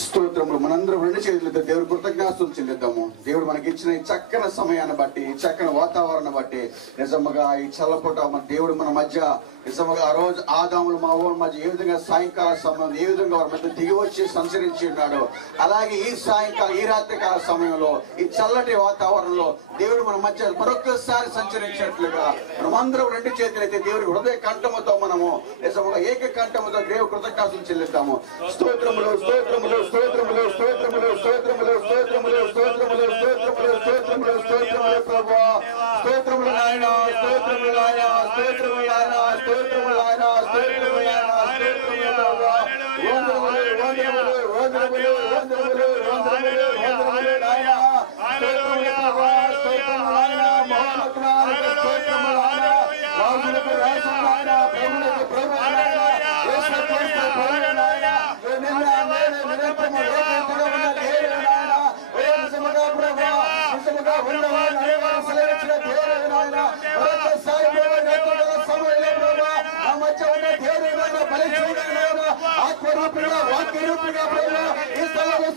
స్తోత్రములు. మనందరం రెండు చేతులతో దేవుడు కృతజ్ఞాస్తులు చెల్లిద్దాము. దేవుడు మనకి ఇచ్చిన ఈ చక్కని సమయాన్ని బట్టి, ఈ చక్కని వాతావరణం బట్టి, నిజముగా ఈ చల్లపూట మన దేవుడు మన మధ్య నిజముగా ఆ రోజు ఆదాములు మా ఊరి మధ్య ఏ విధంగా సాయంకాల సమయం ఏ విధంగా వారి మధ్య దిగి వచ్చి సంచరించి ఉన్నాడు, అలాగే ఈ సాయంకాలం ఈ రాత్రికాల సమయంలో ఈ చల్లటి వాతావరణంలో దేవుడు మన మధ్య మరొకసారి సంచరించినట్లుగా మనమందరం రెండు చేతులైతే దేవుడి హృదయ కంఠముతో మనము నిజముగా ఏక కంఠముతో దేవుడు కృతజ్ఞాస్తులు చెల్లిద్దాము. స్తోత్రములు స్తోత్రములు స్తోత్రములు స్తోత్రములు స్తోత్రములు స్తోత్రములు స్తోత్రములు స్తోత్రములు స్తోత్రములు స్తోత్రములు ప్రభువా, స్తోత్రములు నాయనా, స్తోత్రములు నాయనా, స్తోత్రములు నాయనా, స్తోత్రములు నాయనా, స్తోత్రములు నాయనా, స్తోత్రములు ప్రభువా, వందనములు వందనములు వందనములు వందనములు వందనములు వందనములు నాయనా, స్తోత్రములు ప్రభువా, స్తోత్రములు నాయనా, మహోన్నతునాయనా, స్తోత్రములు నాయనా, రాజులకు రాజు నాయనా, ప్రభువులకు ప్రభువు నాయనా, యేసుక్రీస్తు ప్రభువు నాయనా,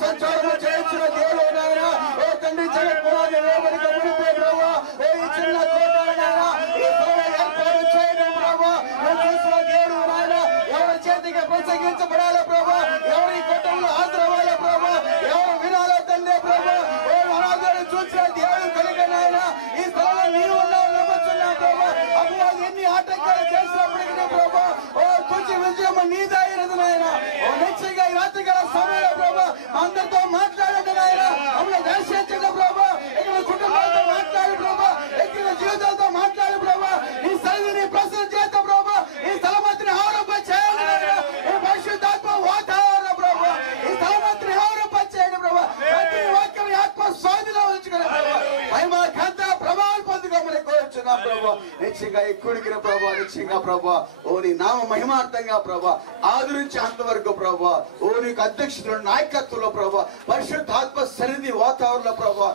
సంచారం చేయించిన దేవుడు నాయన, ఓ తండ్రి జగత్పురాన్ని లోపలికి మునిపే ప్రభావ, ఓ ఈ చిన్న కోటాలైనా ఈ ఏర్పాటు చేయడం ప్రభావ, నువ్వు చూసిన దేవుడు నాయన, ఎవరి చేతికి ప్రసంగించబడాలి ప్రభావ, ఎవరి కుటుంబంలో హాజరవ్వాలి ప్రభావ, ఎవరు వినాలో తండ్రి ప్రభావ, ఓ అనాథను చూసిన దేవుడు కలిగిన ఆయన ఈ స్థలంలో నీవు ఉన్నావు నమ్ముతున్నా ప్రభావ, అపవాది ఎన్ని ఆటంకాలు చేసినప్పటికీ ప్రభావ, ఓ తుచి విజయం నీదైనది నాయన, ఓ నిశ్చయంగా ఈ రాత్రికాల సమయంలో ప్రభావ అందరితో మాట్లాడండి నాయన, అమ్మ దర్శించండి ప్రభావ, ఇక్కడ కుటుంబాలతో మాట్లాడి ప్రభావ, ఇక్కడ జీవితాలతో మాట్లాడి ప్రభావ, ఈ సన్నిధిని ప్రసన్న చేత ప్రభావ, ఈ స్థలమంతిని ఆరోపణ చేయాలి నాయన, ఈ పరిశుద్ధాత్మ వాతావరణ ప్రభావ, ఈ స్థలమంతిని ఆరోపణ చేయండి ప్రభావ, ప్రతి వాక్యం ఆత్మ స్వాధీనం ఉంచుకునే ప్రభావ, మహిమ ఘనత ప్రభావాలు పొందుకోమని కోరుచున్నాం ప్రభావ, నిశ్చయంగా ఈ కుడికిన ప్రభావ, నిశ్చయంగా ప్రభావ, ఓ నీ నామ మహిమార్థంగా ప్రభావ, ఆది నుంచి అంతవరకు ప్రభావ, ఓ నీకు అధ్యక్షుడు నాయకత్వంలో ప్రభావ, పరిశుద్ధాత్మ సన్నిధి వాతావరణంలో ప్రభావ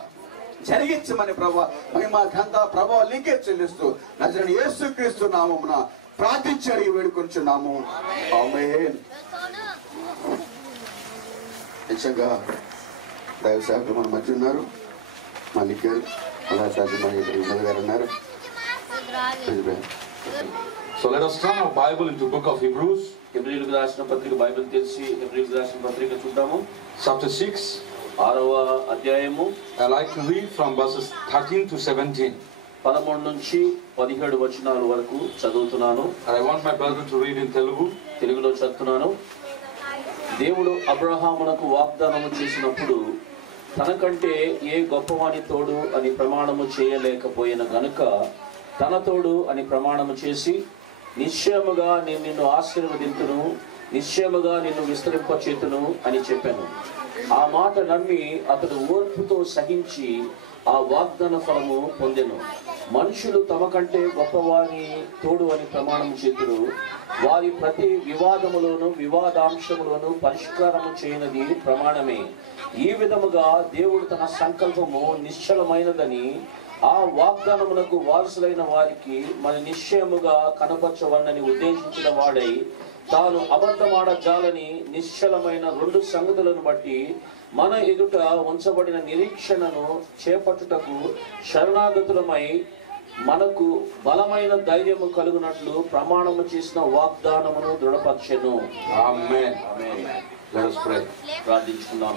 జరిగించమని ప్రభావ, మహిమ ఘనత ప్రభావం నీకే చెల్లిస్తూ నజరేయుడైన యేసుక్రీస్తు నామమున ప్రార్థించి అడిగి వేడుకొంచున్నాము. ఆమేన్. నిజంగా దైవ సేవకులు మన మధ్య ఉన్నారు. మల్లిక్ గారు, అలా సాధ్యమైన గారు ఉన్నారు. So let us turn our Bible into book of Hebrews. హెబ్రీయులకు రాసిన పత్రిక బైబిల్ తెరిచి హెబ్రీయులకు రాసిన పత్రిక చూద్దాము. Chapter 6. 6వ అధ్యాయము. I like to read from verses 13 to 17. 13 నుంచి 17 వచనాల వరకు చదువుతున్నాను. I want my brother to read in Telugu. తెలుగులో చదువుతున్నాను. దేవుడు అబ్రహామునకు వాగ్దానము చేసినప్పుడు తనకంటే ఏ గొప్పవాని తోడు అని ప్రమాణము చేయలేకపోయిన గనుక తన తోడు అని ప్రమాణము చేసి నిశ్చయముగా నేను నిన్ను ఆశీర్వదింతును, నిశ్చయముగా నిన్ను విస్తరింపచేతును అని చెప్పాను. ఆ మాట నమ్మి అతడు ఓర్పుతో సహించి ఆ వాగ్దాన ఫలము పొందెను. మనుషులు తమ కంటే గొప్పవారి తోడు అని ప్రమాణం చేతురు, వారి ప్రతి వివాదములోను వివాదాంశములోను పరిష్కారము చేయనది ప్రమాణమే. ఈ విధముగా దేవుడు తన సంకల్పము నిశ్చలమైనదని ఆ వాగ్దానమునకు వారసులైన వారికి మన నిశ్చయముగా కనపరచవలనని ఉద్దేశించిన వాడై తాను అబద్ధమాడజాలని నిశ్చలమైన 2 సంగతులను బట్టి మన ఎదుట ఉంచబడిన నిరీక్షణను చేపట్టుటకు శరణాగతులమై మనకు బలమైన ధైర్యము కలుగునట్లు ప్రమాణము చేసిన వాగ్దానమును దృఢపరచెను. Amen. Let us pray. ప్రార్థించుకుందాం.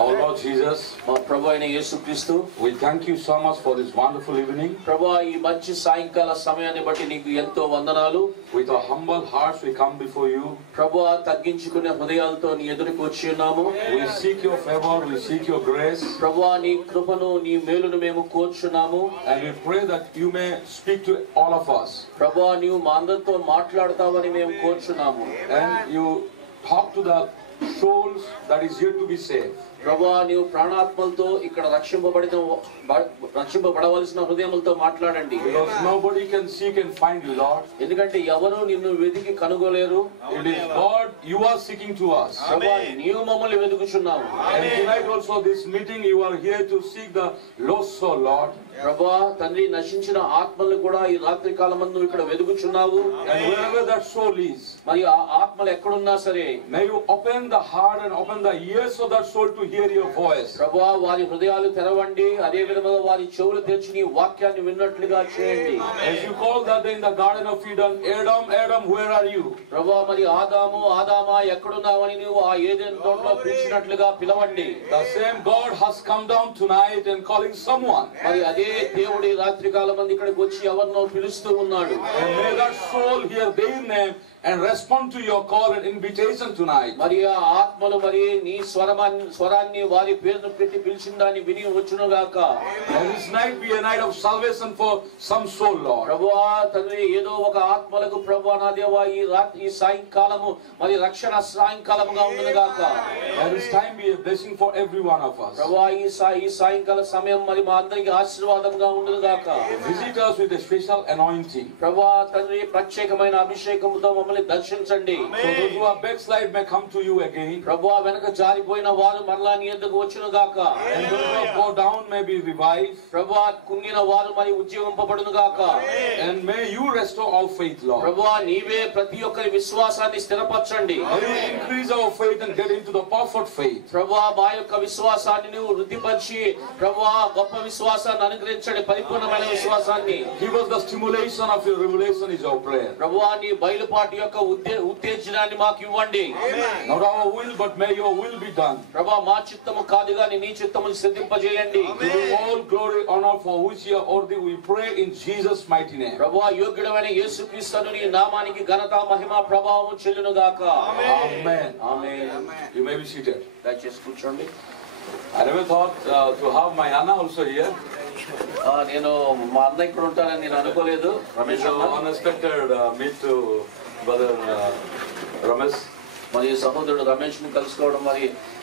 Our Lord Jesus, మా ప్రభు అయిన యేసుక్రీస్తు, we thank you so much for this wonderful evening. ప్రభువా, ఈ మంచి సాయంకాల సమయాన్ని బట్టి నీకు ఎంతో వందనాలు. With our humble hearts we come before you. ప్రభువా, తగ్గించుకునే హృదయాలతో నీ ఎదురుకు వచ్చి ఉన్నాము. We seek your favor, we seek your grace. ప్రభువా, నీ కృపను నీ మేలును మేము కోరుచున్నాము. And we pray that you may speak to all of us. ప్రభువా, నీవు మా అందరితో మాట్లాడతావని మేము కోరుచున్నాము. And you talk to the souls that is here to be saved. ప్రభువా, నీవు ప్రాణాత్మలతో ఇక్కడ రక్షింపబడవలసిన హృదయములతో మాట్లాడండి. Because nobody can seek and find you, Lord. ఎందుకంటే ఎవరు నిన్ను వెతికి కనుగోలేరు. It is God, you are seeking to us. ప్రభువా, నీవు మమ్మల్ని వెతుకుచున్నావు. And tonight also this meeting you are here to seek the lost soul, Lord. ప్రభువా, తండ్రి, నశించిన ఆత్మలను కూడా ఈ రాత్రి కాలమందు ఇక్కడ వెతుకుచున్నావు. And wherever that soul is, మరి ఆ ఆత్మలు ఎక్కడున్నా సరే may you open the heart and open the ears of that soul to hear your voice. ప్రభువా వారి హృదయాలు తెరవండి, అదే విధంగా వారి చెవులు తెరిచి నీ వాక్యాన్ని విన్నట్లుగా చేయండి. As you called that day in the Garden of Eden, Adam, Adam, where are you? ప్రభువా మరి ఆదాము ఆదామా ఎక్కడున్నావని నీవు ఆ ఏదెను తోటలో పిలిచినట్లుగా పిలవండి. The same God has come down tonight and calling someone. మరి అదే దేవుడి రాత్రి కాలం మంది ఇక్కడికి వచ్చి ఎవరినో పిలుస్తూ ఉన్నాడు. And may that soul hear their name and respond to your call and invitation tonight. మరి ఆ ఆత్మలు మరి నీ స్వరాన్ని వారి పేరును పెట్టి పిలిచిన దాన్ని విని వచ్చును గాక. May this night be a night of salvation for some soul, Lord. ప్రభువా తండ్రి ఏదో ఒక ఆత్మలకు ప్రభువా నా దేవా ఈ సాయంకాలము మరి రక్షణ సాయంకాలముగా ఉండును గాక. May this time be a blessing for every one of us. ప్రభువా ఈ సాయంకాల సమయం మరి మా అందరికి ఆశీర్వాదంగా ఉండును గాక. Visit us with a special anointing. ప్రభువా తండ్రి ప్రత్యేకమైన అభిషేకముతో మమ్మల్ని దర్శించండి. So those who are backslide may come to you again. ప్రభువా వెనక జారిపోయిన వారు మరలా నీ యొద్దకు వచ్చును గాక. And those who go down may be revived. ప్రభువా కుంగిన వారు మరి ఉజ్జీవింపబడును గాక. And may you restore our faith, Lord. ప్రభువా నీవే ప్రతి ఒక్కరి విశ్వాసాన్ని స్థిరపరచండి. May you increase our faith and get into the perfect faith. ప్రభువా మా యొక్క విశ్వాసాన్ని నువ్వు వృద్ధిపరిచి ప్రభువా గొప్ప విశ్వాసాన్ని అనుగ్రహించండి, పరిపూర్ణమైన విశ్వాసాన్ని. Give us the stimulation of your revelation is our prayer. ప్రభువా నీ బయలుపాటు యొక్క ఉత్తేజనాన్ని మాకు ఇవ్వండి. Not our will, but may your will be done. ప్రభువా మా చిత్తము కాదు గాని నీ చిత్తమును సిద్ధింపజేయండి. Give you all glory, honor for which you are worthy. We pray in Jesus' mighty name. ప్రభువా యోగ్యుడైన యేసుక్రీస్తు నీ నామానికి ఘనత మహిమ ప్రభావం చెల్లును గాక. Amen. Amen. You may be seated. దయచేసి కూర్చోండి. I never thought to have my Anna also here. నేను మా అన్న ఇక్కడ ఉంటానని నేను అనుకోలేదు. Ramesh So unexpected meet to brother Ramesh. మరి సహోదరుడు రమేష్ ని కలుసుకోవడం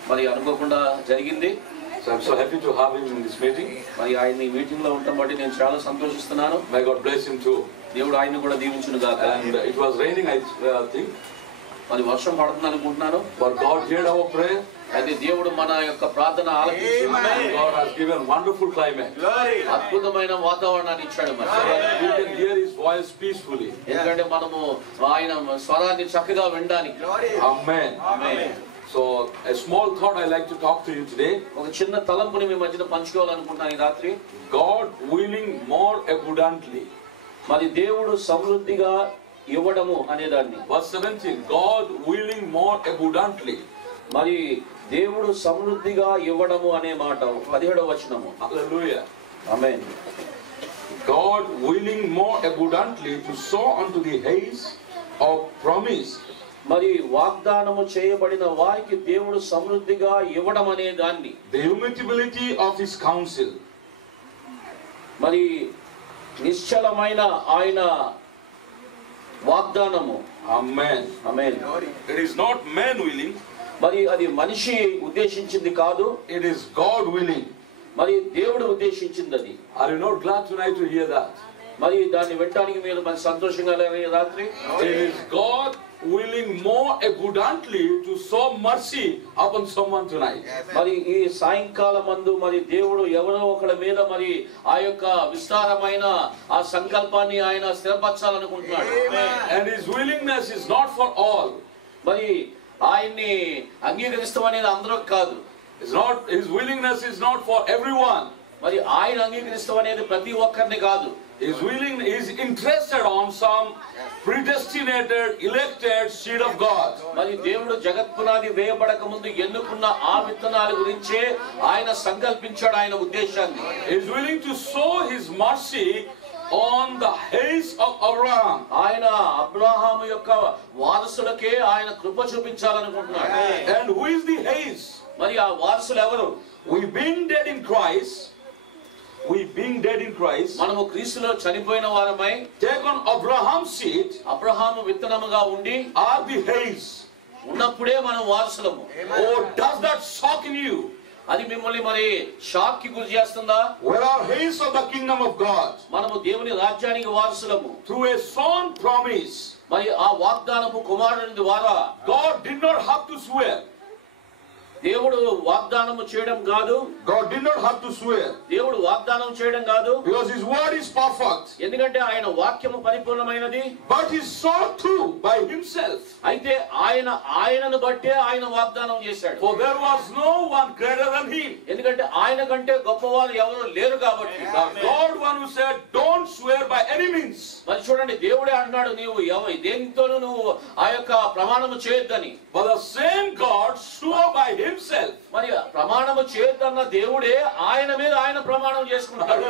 మరి అనుకోకుండా జరిగింది. So I'm so happy to have him in this meeting. మరి ఆయన ఈ మీటింగ్ లో ఉండటం బట్టి నేను చాలా సంతోషిస్తున్నాను. May God bless him too. దేవుడు ఆయన్ని కూడా దీవించును గాక. And it was raining, I think. మరి వర్షం పడుతుంది అనుకుంటున్నాను. But God heard our prayer. అయితే దేవుడు మన యొక్క ప్రార్థన ఆలకించాడు. God has given wonderful climate. అద్భుతమైన వాతావరణాన్ని ఇచ్చాడు. మరి We can hear His voice peacefully. ఎందుకంటే మనము ఆయన స్వరాన్ని చక్కగా వినడానికి. Amen. Amen. So a small thought I like to talk to you today. ఒక చిన్న తలంపుని మీ మధ్యన పంచుకోవాలనుకుంటున్నాను ఈ రాత్రి. God willing more abundantly. మరి దేవుడు సమృద్ధిగా ఇవ్వడము అనేదాన్ని. Verse 17. God willing more abundantly. మరి దేవుడు సమృద్ధిగా ఇవ్వడము అనే మాట 17వ వచనము. Hallelujah. Amen. God willing more abundantly to sow unto the heights of promise. మరి వాగ్దానము చేయబడిన వారికి దేవుడు సమృద్ధిగా ఇవ్వడం అనే దాన్ని. The immutability of His counsel. మరి నిశ్చలమైన ఆయన వాగ్దానము. Amen. Amen. It is not man willing. మరి అది మనిషి ఉద్దేశించింది కాదు. It is God willing. మరి దేవుడు ఉద్దేశించింది అది. Are you not glad tonight to hear that? మరి దాన్ని వినడానికి మీరు మరి సంతోషంగా లేని రాత్రి. It is God willing more abundantly to show mercy upon someone tonight. మరి ఈ సాయంకాలం మందు మరి దేవుడు ఎవరో ఒకళ్ళ మీద మరి ఆ యొక్క విస్తారమైన ఆ సంకల్పాన్ని ఆయన స్థిరపరచాలనుకుంటున్నాడు. And His willingness is not for all. మరి ఆయన్ని అంగీకరిస్తాం అనేది అందరూ కాదు. It's not, His willingness is not for everyone. మరి ఆయన అంగీకరిస్తాం అనేది ప్రతి ఒక్కరిని కాదు. His willing is interested on some predestinated, elected seed of God. మరి దేవుడు జగత్పునాది వేయబడక ముందు ఎన్నుకున్న ఆ విత్తనాల గురించే ఆయన సంకల్పించాడు ఆయన ఉద్దేశాన్ని. He is willing to sow His mercy on the heights of Abraham. ఆయన అబ్రహాము యొక్క వారసులకే ఆయన కృప చూపించాలనుకుంటున్నాడు. And who is the heights? మరి ఆ వారసులు ఎవరు? We being dead in Christ. మనము క్రీస్తులో చనిపోయిన వారమై take on Abraham's seed. Abraham విత్తనముగా ఉండి Are the heights. ఉన్నప్పుడే మనం వారసులము. Or does that shock in you? అది మిమ్మల్ని మరి షాక్ కి గురి చేస్తుందా? Where are heights of the kingdom of God? మనము దేవుని రాజ్యానికి వారసులము. Through a sown promise. మరి ఆ వాగ్దానము కుమారుని ద్వారా God did not have to swear. దేవుడు వాగ్దానము చేయడం కాదు. God did not have to swear. దేవుడు వాగ్దానం చేయడం కాదు. Because his word is perfect. ఎందుకంటే ఆయన వాక్యము పరిపూర్ణమైనది. But he saw too by himself. అయితే ఆయనను బట్టే ఆయన వాగ్దానం చేశాడు. For there was no one greater than him. ఎందుకంటే ఆయన కంటే గొప్పవారు ఎవరు లేరు కాబట్టి. The God one who said, don't swear by any means. మరి చూడండి, దేవుడే అంటున్నాడు నీవు దేనితోనూ నువ్వు ఆ యొక్క ప్రమాణము చేయొద్దని. But the same God swore by himself. మరి ప్రమాణము చేయొద్దన్న దేవుడే ఆయన మీద ఆయన ప్రమాణం చేసుకుంటాడు.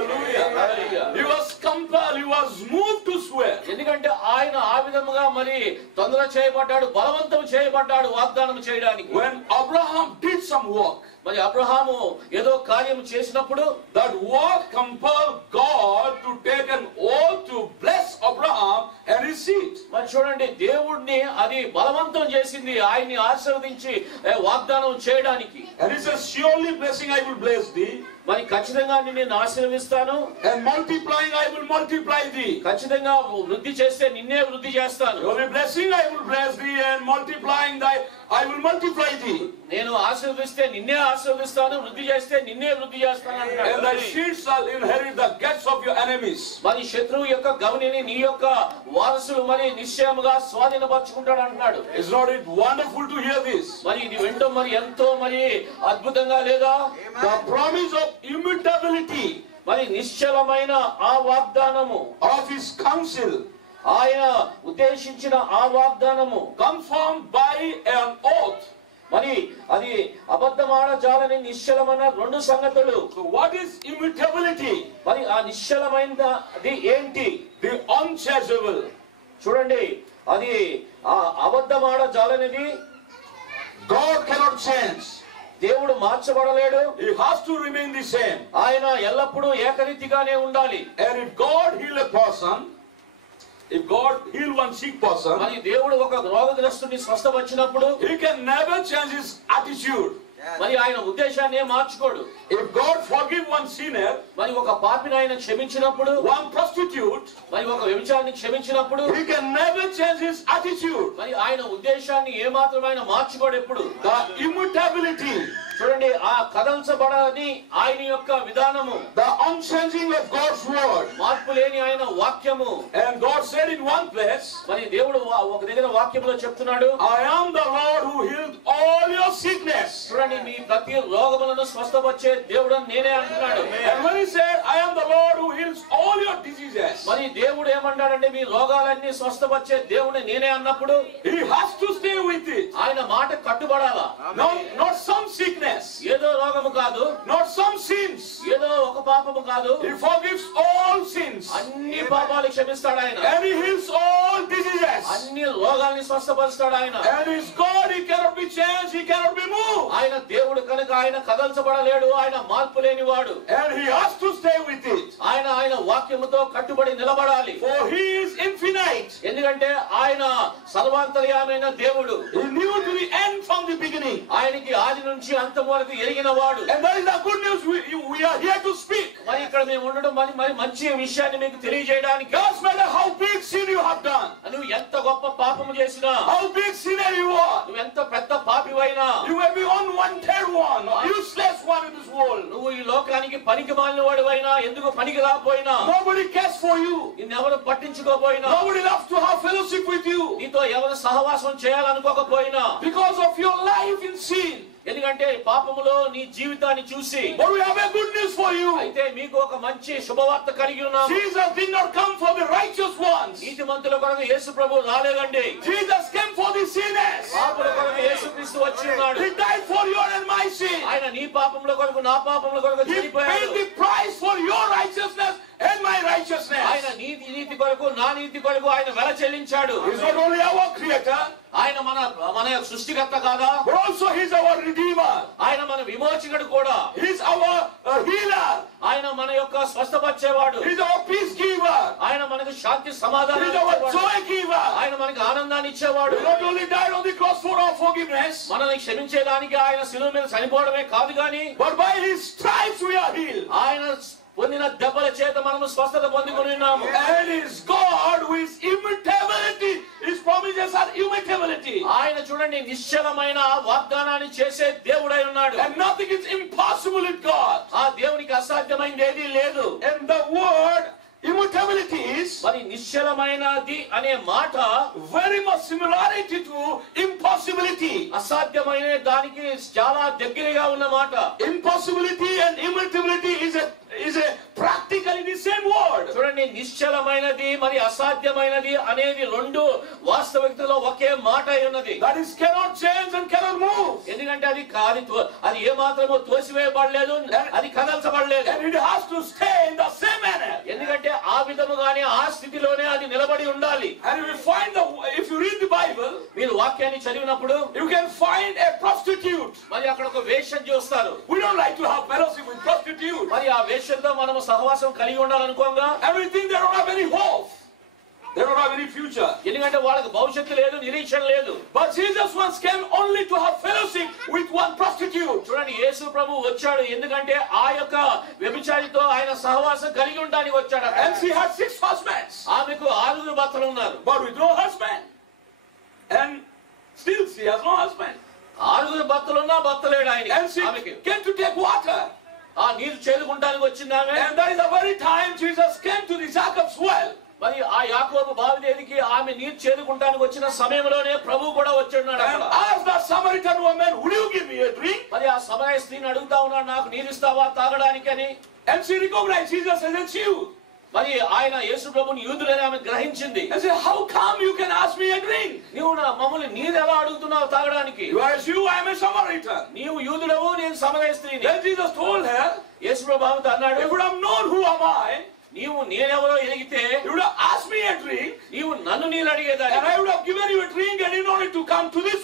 Hallelujah. He was compelled, he was moved to swear. ఎందుకంటే ఆయన ఆ విధముగా మరి తొందర చేయబడ్డాడు, బలవంతం చేయబడ్డాడు వాగ్దానం చేయడానికి. When Abraham did some work, మరి అబ్రహాము ఏదో కార్యం చేసినప్పుడు that work compelled God to take an oath to bless Abraham and his seed. మరి చూడండి, దేవుడిని అది బలవంతం చేసింది ఆయన్ని ఆశీర్వదించి వాగ్దానం చేయడానికి. And he says, surely blessing I will bless thee. మరి ఖచ్చితంగా నిన్ను ఆశీర్వదిస్తాను. And multiplying I will multiply thee. ఖచ్చితంగా వృద్ధి చేస్తే నిన్నే వృద్ధి చేస్తాను. Only blessing I will bless thee, and multiplying thy I will multiply thee. నేను ఆశీర్వదిస్తే నిన్నే ఆశీర్వదిస్తాను, వృద్ధి చేస్తే నిన్నే వృద్ధి చేస్తాను అంటాడు. And thy seed shall inherit the gates of your enemies. మరి శత్రువు యొక్క గవనిని నీ యొక్క వారసులు మరి నిశ్చయముగా స్వాధీనపరచుకుంటాడు అంటున్నాడు. Is not it wonderful to hear this? మరి ఇది వింటం మరి ఎంతో మరి అద్భుతంగా లేదా? The promise of immutability మరి నిశ్చలమైన ఆ వాగ్దానము of his counsel, ఆయన ఉద్దేశించిన ఆ వాగ్దానము confirmed by an oath. మరి అది అబద్ధమాడజాలని నిశ్చలమైన రెండు సంగతులు. So what is immutability? మరి ఆ నిశ్చలమైనది ఏంటి? The unchangeable. చూడండి, అది ఆ అబద్ధమాడజాలనిది. God cannot change. దేవుడు మార్చబడలేడు. He has to remain the same. ఆయన ఎల్లప్పుడూ ఏకరీతిగానే ఉండాలి. And if God heal a person, if God heal one sick person, మరి దేవుడు ఒక రోగగ్రస్తుని స్వస్థపరిచినప్పుడు he can never change his attitude. మరి ఆయన ఉద్దేశాన్ని మార్చుకోడు. If God forgive one sinner, మరి ఒక పాపిని ఆయన క్షమించినప్పుడు, one prostitute, మరి ఒక వ్యభిచారిని క్షమించినప్పుడు he can never change his attitude. మరి ఆయన ఉద్దేశాన్ని ఏ మాత్రం ఆయన మార్చుకోడు ఎప్పుడు. The immutability, చూడండి, ఆ కదల్చబడని ఆయన యొక్క విధానము, the unchanging of God's word. మార్పు లేని ఆయన వాక్యము. And God said in one place, మరి దేవుడు ఒక దగ్గర వాక్యంలో చెప్తున్నాడు, I am the Lord who healed all your sickness. చూడండి, మీ ప్రతి రోగములను స్వస్థపరిచే దేవుడు నేనే అంటున్నాడు. And when he said, I am the Lord who heals all your diseases, మరి దేవుడు ఏమన్నాడంటే మీ రోగాలన్నీ స్వస్థపరిచే దేవుడు నేనే అన్నప్పుడు he has to stay with it. ఆయన మాట కట్టుబడాలా. Not some sickness, ఏదో రోగము కాదు, not some sins. ఏదో ఒక పాపము కాదు. He forgives all sins. అన్ని పాపాలు క్షమిస్తాడు ఆయన. And he heals all diseases. అన్ని రోగాల్ని స్వస్థపరుస్తాడు ఆయన. And his God, he cannot be changed, he cannot be moved. ఆయన దేవుడు కనుక ఆయన కదల్చబడలేడు, ఆయన మార్పు లేనివాడు. And he has to stay with it. ఆయన వాక్యముతో కట్టుబడి నిలబడాలి. For he is infinite. ఎందుకంటే ఆయన సర్వాంతర్యామైన దేవుడు. He knew to the end from the beginning. ఆయనకి ఆది నుంచి అంతం వరకు ఎరిగిన వాడు. And that is the good news we are here to speak. మరి ఇక్కడ మేము ఉండడం మరి మంచి విషయాన్ని మీకు తెలియజేయడానికి. Doesn't matter how big sin you have done, నువ్వు ఎంత గొప్ప పాపము చేసినా, how big sinner you are, నువ్వు ఎంత పెద్ద పాపివైనా, you may be unwanted one, useless one in this world. నువ్వు ఈ లోకానికి పనికి మాలిన వాడివైనా, ఎందుకు పనికి రాకపోయినా, Nobody cares for you. నిన్నెవరు పట్టించుకోపోయినా, Nobody loves to have fellowship with you. నీతో ఎవరు సహవాసం చేయాలనుకోకపోయినా, Because of your life in sin. ఎందుకంటే పాపములో నీ జీవితాన్ని చూసి. But we have a good news for you. అయితే మీకు ఒక మంచి శుభవార్త కలిగి ఉన్నాము. Jesus did not come for the righteous ones. నీతిమంతుల కొరకు యేసు ప్రభు రాలేదండి. Jesus came for the sinners. పాపుల కొరకు యేసుక్రీస్తు వచ్చి ఉన్నాడు. He died for your and my sin. ఆయన నీ పాపముల కొరకు నా పాపముల కొరకు He చనిపోయాడు. paid the price for your righteousness and my righteousness. ఆయన నీతి కొరకు నా నీతి కొరకు ఆయన వెల చెల్లించాడు. He's not only our creator, ఆయన మన సృష్టికర్త కాదా, but also he's our redeemer. ఆయన మన విమోచకుడు కూడా. He's our healer. ఆయన మన యొక్క స్వస్థపరిచేవాడు. He's our peace giver. ఆయన మనకు శాంతి సమాధానం He's our ఇచ్చేవాడు. joy giver. ఆయన మనకు ఆనందాన్ని ఇచ్చేవాడు. He not only died on the cross for our forgiveness, మనల్ని క్షమించేదానికి ఆయన శిలువ మీద చనిపోవడమే కాదు గాని, but by his stripes we are healed. ఆయన పొందిన దెబ్బల చేత మనము స్వస్థత పొందుకొని ఉన్నాము. And his God with immutability His promises are immutability. ఆయన చూడండి నిశ్చలమైన వాగ్దానాన్ని చేసే దేవుడై ఉన్నాడు. And nothing is impossible with God. ఆ దేవునికి అసాధ్యమైనది ఏదీ లేదు. And the word immutability is మరి నిశ్చలమైనది అనే మాట very much similarity to impossibility. అసాధ్యమైన దానికి చాలా దగ్గరగా ఉన్న మాట. Impossibility and immutability is a practically the same word. చూడండి నిశ్చలమైనది మరి అసాధ్యమైనది అనేది రెండు వాస్తవికతలో ఒకే మాట అయి ఉన్నది. That is cannot change and cannot move. ఎందుకంటే అది ఏ మాత్రమో తోసివేయబడలేదు, అది కదల్చబడలేదు. And it has to stay in the same manner. ఎందుకంటే ఆ విధముగానే ఆ స్థితిలోనే అది నిలబడి ఉండాలి. And if you read the Bible, మీరు వాక్యాన్ని చదివినప్పుడు you can find a prostitute. మరి అక్కడ ఒక వేశ్యను చూస్తారు. We don't like to have fellowship with prostitutes. మరి ఆ వేశ్యతో మనము సహవాసం కలిగి ఉండాలనుకోంగా Everything they don't have any hope. They don't have any future. ఎందుకంటే వాళ్ళకి భవిష్యత్తు లేదు, నిరీక్షణ లేదు. But Jesus once came only to have fellowship with one prostitute. చూడండి యేసు ప్రభు వచ్చాడు ఎందుకంటే ఆ యొక్క వ్యభిచారితో ఆయన సహవాసం కలిగి ఉండడానికి వచ్చాడు. And she had 6 husbands. ఆమెకు 6 భర్తలు ఉన్నారు. But with no husband. And still she has no husband. 6 భర్తలున్నా భర్త లేడు ఆయనకి. And she ఆమెకి came to take water. ఆ నీరు చేదుకుంటానికి వచ్చింది ఆమె. And that is the very time Jesus came to the Jacob's well. మరి ఆ యాకోబు బావి దగ్గరికి ఆమె నీరు చేదుకుంటానికి వచ్చిన సమయంలోనే ప్రభువు కూడా వచ్చాడు. And asked the Samaritan woman, "Will you give me a drink?" మరి ఆ సమరయ స్త్రీని అడుగుతా ఉన్నాడు, నాకు నీరు ఇస్తావా తాగడానికి అని. And she recognized Jesus as a Jew. మరి ఆయన యేసు ప్రభుని యూదులని ఆమె గ్రహించింది. And said, "How come you can ask me a drink? నీవు మమ్మల్ని నీరు ఎలా అడుగుతున్నావు తాగడానికి? You are a Jew, I am a Samaritan." నీవు యూదుడవు, నేను సమరయ స్త్రీని. Then Jesus told her, యేసు ప్రభు ఆమెతో అన్నాడు, "If you would have known who am I, నీవు నేనెవరో ఎరిగితే you would have asked me a drink, నీవు నన్ను నీరు అడిగేదాన్ని. and I would have given you a drink, and you don't need to come to this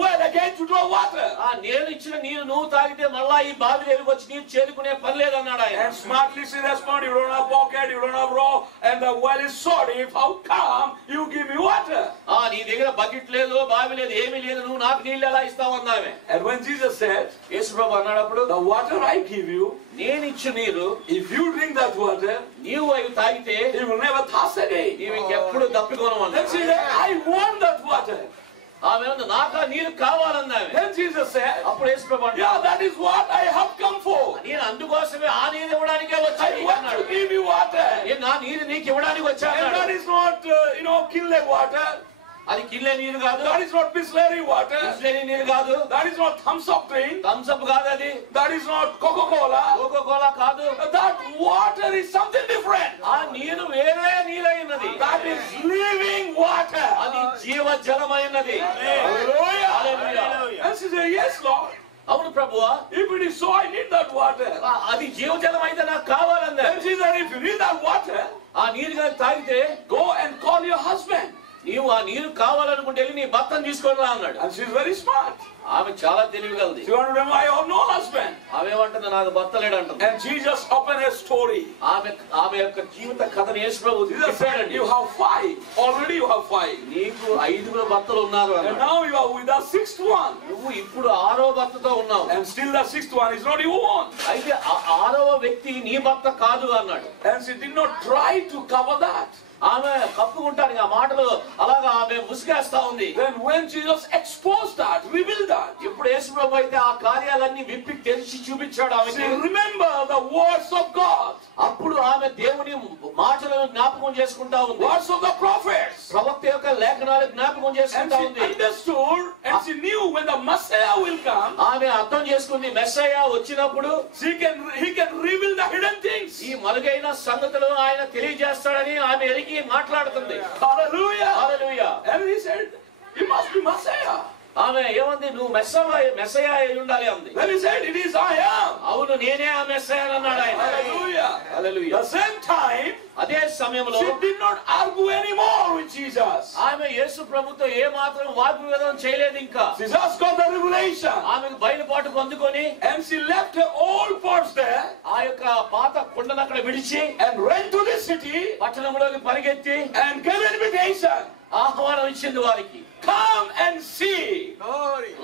well again to draw water." నేను ఇచ్చిన నీరు నువ్వు తాగితే మళ్ళా ఈ బావి దగ్గరికి వచ్చి నీరు చేదుకునే పని లేదన్నాడు ఆయన. And smartly she responded, "You don't have pocket, you don't have rope, and the well is so deep. How come you give me water?" నీ దగ్గర బకెట్ లేదు, బావి లేదు, ఏమీ లేదు, నువ్వు నాకు నీళ్ళు ఎలా ఇస్తావు అన్నామే. And when Jesus said, యేసు ప్రభు అన్నాడు అప్పుడు, "The water I give you, నేను ఇచ్చు నీరు if you drink that water, నీవు అవి తాగితే you will never thirst again." నీవు ఇంకెప్పుడు దప్పికోను Then అన్నాడు. she said, "I want that water." ఆమె నాకు ఆ నీరు కావాలన్నామే. Then Jesus said, అప్పుడు యేసు ప్రభు అన్నాడు, "Yeah, that is what I have come for. నేను అందుకోసమే ఆ నీరు ఇవ్వడానికే I వచ్చాను want అన్నాడు. to give you water." నేను నా నీరు నీకు ఇవ్వడానికి వచ్చాను And that అన్నాడు. is not, kill water. అది కిల్లే నీరు కాదు, That is not Bisleri water. Bisleri నీరు కాదు, That is not thumbs up drink. Thums Up కాదు, అది That is not Coca-Cola. Coca Cola కాదు. That water is something different. ఆ నీరు వేరే నీరైనది. That is living water. అది జీవజలమైనది. Hallelujah. Hallelujah. And she said, "Yes, Lord. అవును ప్రభువా, If it is so, I need that water." అది జీవజలం అయితే నాకు కావాలన్నా. Then she said, "If you need that water, ఆ నీరు కానీ తాగితే go and call your husband." నీవు ఆ నీరు కావాలనుకుంటే వెళ్ళి నీ భర్తను తీసుకొని రా అన్నాడు. And she's very smart. ఆమె చాలా తెలివిగలది. She wanted to know, "I have no husband." ఆమె ఏమంటుంది, నాకు భర్త లేడు అంటుంది. And Jesus opened her story. ఆమె యొక్క జీవిత కథను యేసు ప్రభు Jesus said, చెప్పాడండి. "You have 5. Already you have 5. నీకు 5 భర్తలు ఉన్నారు And అన్నాడు. now you are with the 6th one. నువ్వు ఇప్పుడు 6వ భర్తతో ఉన్నావు. And still the 6th one is not your own." అయితే 6వ వ్యక్తి నీ భర్త కాదు అన్నాడు. And she did not try to cover that. ఆమె కప్పుకుంటానికి ఆ మాటలు అలాగా ఆమె ముసిగేస్తా ఉంది. Then when Jesus exposed that, revealed that, ఇప్పుడు యేసు ప్రభు అయితే ఆ కార్యాలన్నీ విప్పి తెరిచి చూపించాడు she ఆమెకి. remembered the words of God, అప్పుడు ఆమె దేవుని మాటలను జ్ఞాపకం చేసుకుంటా ఉంది. words of the prophets. ప్రవక్త యొక్క లేఖనాలు జ్ఞాపకం And చేసుకుంటా she ఉంది. understood and she knew when the Messiah will come, ఆమె అర్థం చేసుకుంది, మెస్సయ్య వచ్చినప్పుడు he can reveal the hidden things. ఈ మరుగైన సంగతులు ఆయన తెలియజేస్తాడని ఆమె ఎరిగి మాట్లాడుతుంది. Hallelujah. Hallelujah. And he said, "He must be Messiah." ఆమె ఏమంది, నువ్వు మెస్సయ్య అయి ఉండాలి అంది. Then he said, "It is I am." అవును నేనే ఆ మెస్సయ్య అన్నాడు ఆయన. Hallelujah. Hallelujah. The same time, అదే సమయంలో she did not argue anymore with Jesus. ఆమె యేసు ప్రభుతో ఏ మాత్రం వాగ్వివాదం చేయలేదు. ఇంకా She just got the revelation. ఆమెకు బయలుపాటు పొందుకొని And she left her old pots there. ఆ యొక్క పాత కుండను అక్కడ అక్కడ విడిచి and ran to the city పట్టణంలోకి పరిగెత్తి and gave invitation. ఆహ్వానం ఇచ్చింది వారికి. Come and see.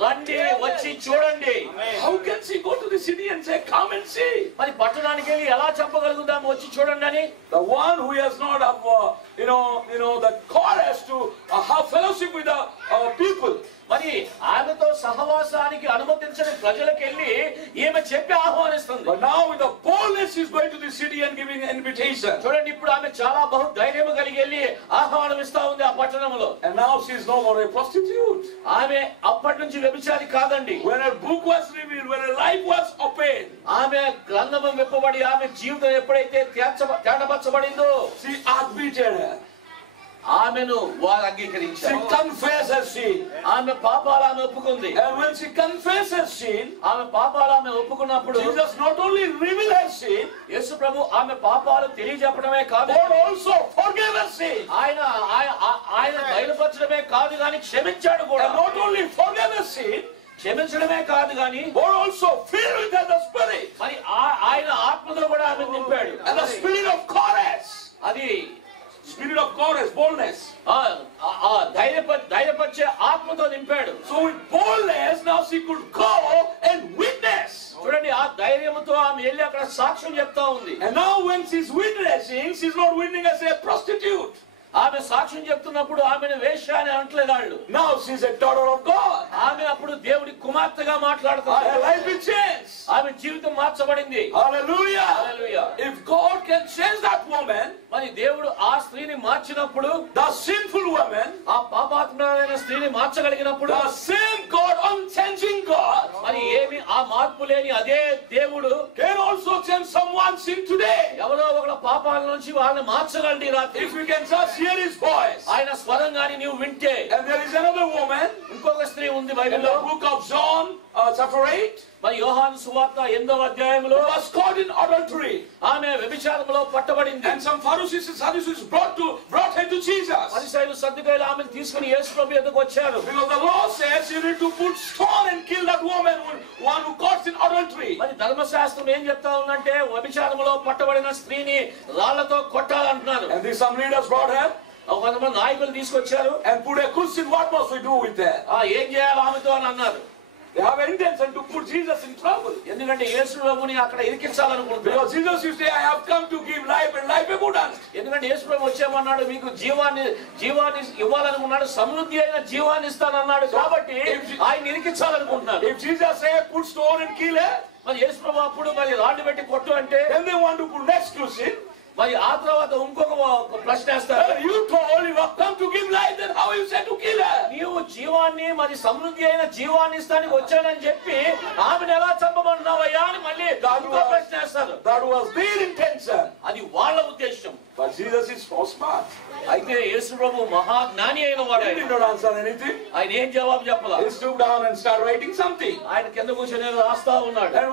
రండి, వచ్చి చూడండి. How can she go to the city and say, come and see? మరి పట్టణానికి వెళ్ళి ఎలా చెప్పగలుగుతాము వచ్చి చూడండి అని? The one who has not the courage to have fellowship with the people. మరి ఆమెతో సహవాసానికి అనుమతించని ప్రజలకు వెళ్ళి ఈమె చెప్పి ఆహ్వానిస్తుంది. But now with the boldness she is going to the city and giving invitation. చూడండి, ఇప్పుడు ఆమె చాలా బహు ధైర్యం కలిగి వెళ్ళి ఆహ్వానం ఇస్తా ఉంది ఆ పట్టణంలో. And now she is no more a prostitute. ఆమె అప్పటి నుంచి వ్యభిచారి కాదండి. When her book was revealed, when her life was opened, ఆమె గ్రంథం విప్పబడి ఆమె జీవితం ఎప్పుడైతే తేటపరచబడిందో, she admitted her. ఆమెను వారు She అంగీకరించారు. confessed her sin. ఆమె పాపాలు ఆమె ఒప్పుకుంది. And when she confessed her sin, ఆమె పాపాలు ఆమె ఒప్పుకున్నప్పుడు Jesus not only revealed her sin, యేసు ప్రభు ఆమె పాపాలు తెలియజెప్పడమే కాదు, but also forgave her sin. ఆయన బయలుపరచడమే కాదు గాని క్షమించాడు కూడా. And not only forgave her sin, క్షమించడమే కాదు గాని but also filled with the Spirit. మరి ఆయన ఆత్మతో కూడా ఆమె నింపాడు. And the spirit of courage. అది Spirit of courage, boldness. ధైర్యపరిచే ఆత్మతో నింపాడు. So with boldness, now she could go and witness. చూడండి, ఆ ధైర్యంతో ఆమె వెళ్ళి అక్కడ సాక్ష్యం చెప్తా ఉంది. And now when she's witnessing, she's not witnessing as a prostitute. ఆమె సాక్ష్యం చెప్తున్నప్పుడు ఆమెను వేశ్య అని అనట్లేదు వాళ్ళు. Now she's a daughter of God. ఆమె అప్పుడు దేవుడి కుమార్తెగా మాట్లాడుతుంది. Her life will change. ఆమె జీవితం మార్చబడింది. Hallelujah. Hallelujah. If God can change that woman, మరి దేవుడు ఆ స్త్రీని మార్చినప్పుడు, the sinful woman, ఆ పాపాత్మురాలైన స్త్రీని మార్చగలిగినప్పుడు, the same God, unchanging God, మరి ఏమి ఆ మార్పు లేని అదే దేవుడు can also change someone's sin today. ఎవరో ఒకళ్ళ పాపాల నుంచి వాళ్ళని మార్చగలడు ఈ రాత్రి. If we can just hear his voice. ఆయన స్వరం గాని నీవు వింటే. And there is another woman, ఇంకొక స్త్రీ ఉంది in బైబిల్లో. the book of John, chapter 8, మరి యోహాను సువార్త 8వ అధ్యాయంలో was caught in adultery. ఆమె వ్యభిచారంలో పట్టబడింది. And some Pharisees and Sadducees brought her to Jesus. పరిసయ్యులు సద్దుకయ్యులు ఆమెను తీసుకుని యేసు ప్రభు ఎదురుకు వచ్చారు. Because the law says you need to put stone and kill that woman, one who caught in adultery. మరి ధర్మశాస్త్రం ఏం చెప్తా ఉందంటే వ్యభిచారంలో పట్టబడిన స్త్రీని రాళ్లతో కొట్టాలంటున్నారు. And these some leaders brought her కొంతమంది నాయకులు తీసుకొచ్చారు. and put a question, what must we do with her? ఏం చేయాలి ఆమెతో అని అన్నారు. They have an intention to put Jesus in trouble. ఎందుకంటే యేసు ప్రభుని అక్కడ ఇరికించాలనుకుంటున్నారు. Because Jesus used to say, I have come to give life and life abundant. ఎందుకంటే యేసు ప్రభు వచ్చేమన్నాడు, మీకు జీవాన్ని ఇవ్వాలనుకున్నాడు, సమృద్ధి అయిన జీవాన్ని ఇస్తానన్నాడు. కాబట్టి ఆయన ఇరికించాలనుకుంటున్నారు. If Jesus said, put stone and kill her, మరి యేసు ప్రభు అప్పుడు మరి రాళ్ళు పెట్టి కొట్టు అంటే, then they want to put next question. మరి ఆ తర్వాత ఇంకొక ప్రశ్న వేస్తారు. You told you have come to give life, then how you said to kill her? నీవు జీవాన్ని మరి సమృద్ధి అయిన జీవాన్ని ఇస్తానికి వచ్చానని చెప్పి ఆమెను ఎలా చంపమన్నావయ్యా అని మళ్ళీ ఇంకో ప్రశ్న వేస్తారు. That was their intention. అది వాళ్ళ ఉద్దేశం. But Jesus is so smart. అయితే యేసు ప్రభు మహాజ్ఞాని అయిన వాడు. He did not answer anything. ఆయన ఏం జవాబు చెప్పలా. He stooped down and started writing something. ఆయన కింద కూర్చొని రాస్తా ఉన్నాడు. And